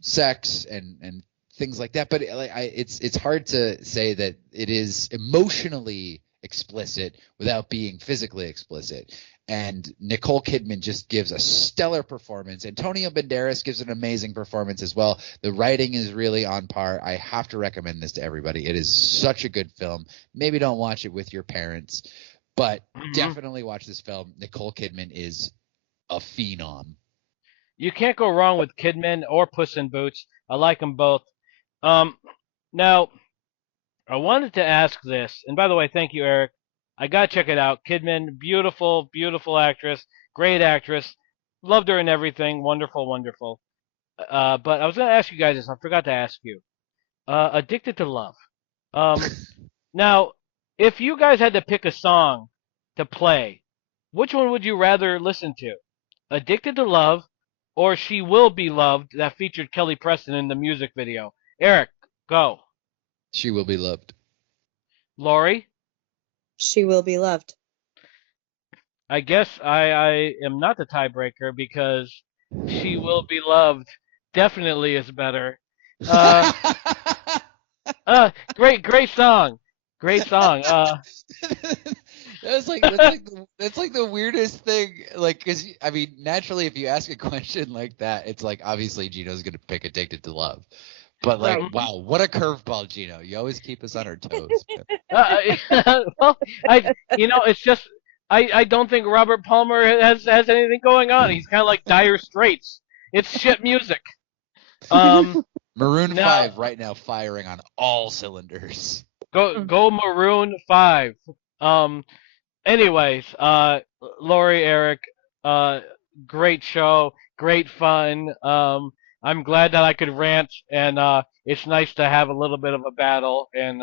sex and things like that. But it's hard to say that it is emotionally explicit without being physically explicit. And Nicole Kidman just gives a stellar performance. Antonio Banderas gives an amazing performance as well. The writing is really on par. I have to recommend this to everybody. It is such a good film. Maybe don't watch it with your parents, but definitely watch this film. Nicole Kidman is a phenom. You can't go wrong with Kidman or Puss in Boots. I like them both. Now, I wanted to ask this, and by the way, thank you, Eric. I gotta check it out. Kidman, beautiful, beautiful actress, great actress. Loved her in everything. Wonderful, wonderful. But I was gonna ask you guys this. I forgot to ask you. Addicted to Love. Now, if you guys had to pick a song to play, which one would you rather listen to? Addicted to Love or She Will Be Loved that featured Kelly Preston in the music video? Eric, go. She Will Be Loved. Lorrie? She Will Be Loved. I guess I am not the tiebreaker because She Will Be Loved definitely is better. Great song. Great song. That's like the weirdest thing. Like, cause I mean, naturally, if you ask a question like that, it's like obviously Gino's gonna pick Addicted to Love. But like, Right. wow, what a curveball, Gino! You always keep us on our toes. Well, it's just I don't think Robert Palmer has anything going on. He's kind of like Dire Straits. It's shit music. Maroon No. 5 right now firing on all cylinders. Go Maroon 5. Anyways, Lorrie, Eric, great show, great fun. I'm glad that I could rant, and it's nice to have a little bit of a battle. And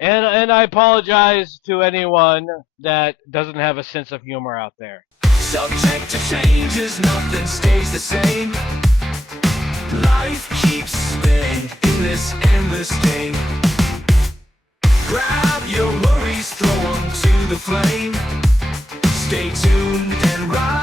and I apologize to anyone that doesn't have a sense of humor out there. Subject to changes, nothing stays the same. Life keeps spinning in this endless game. Grab your worries, throw them to the flame. Stay tuned and ride.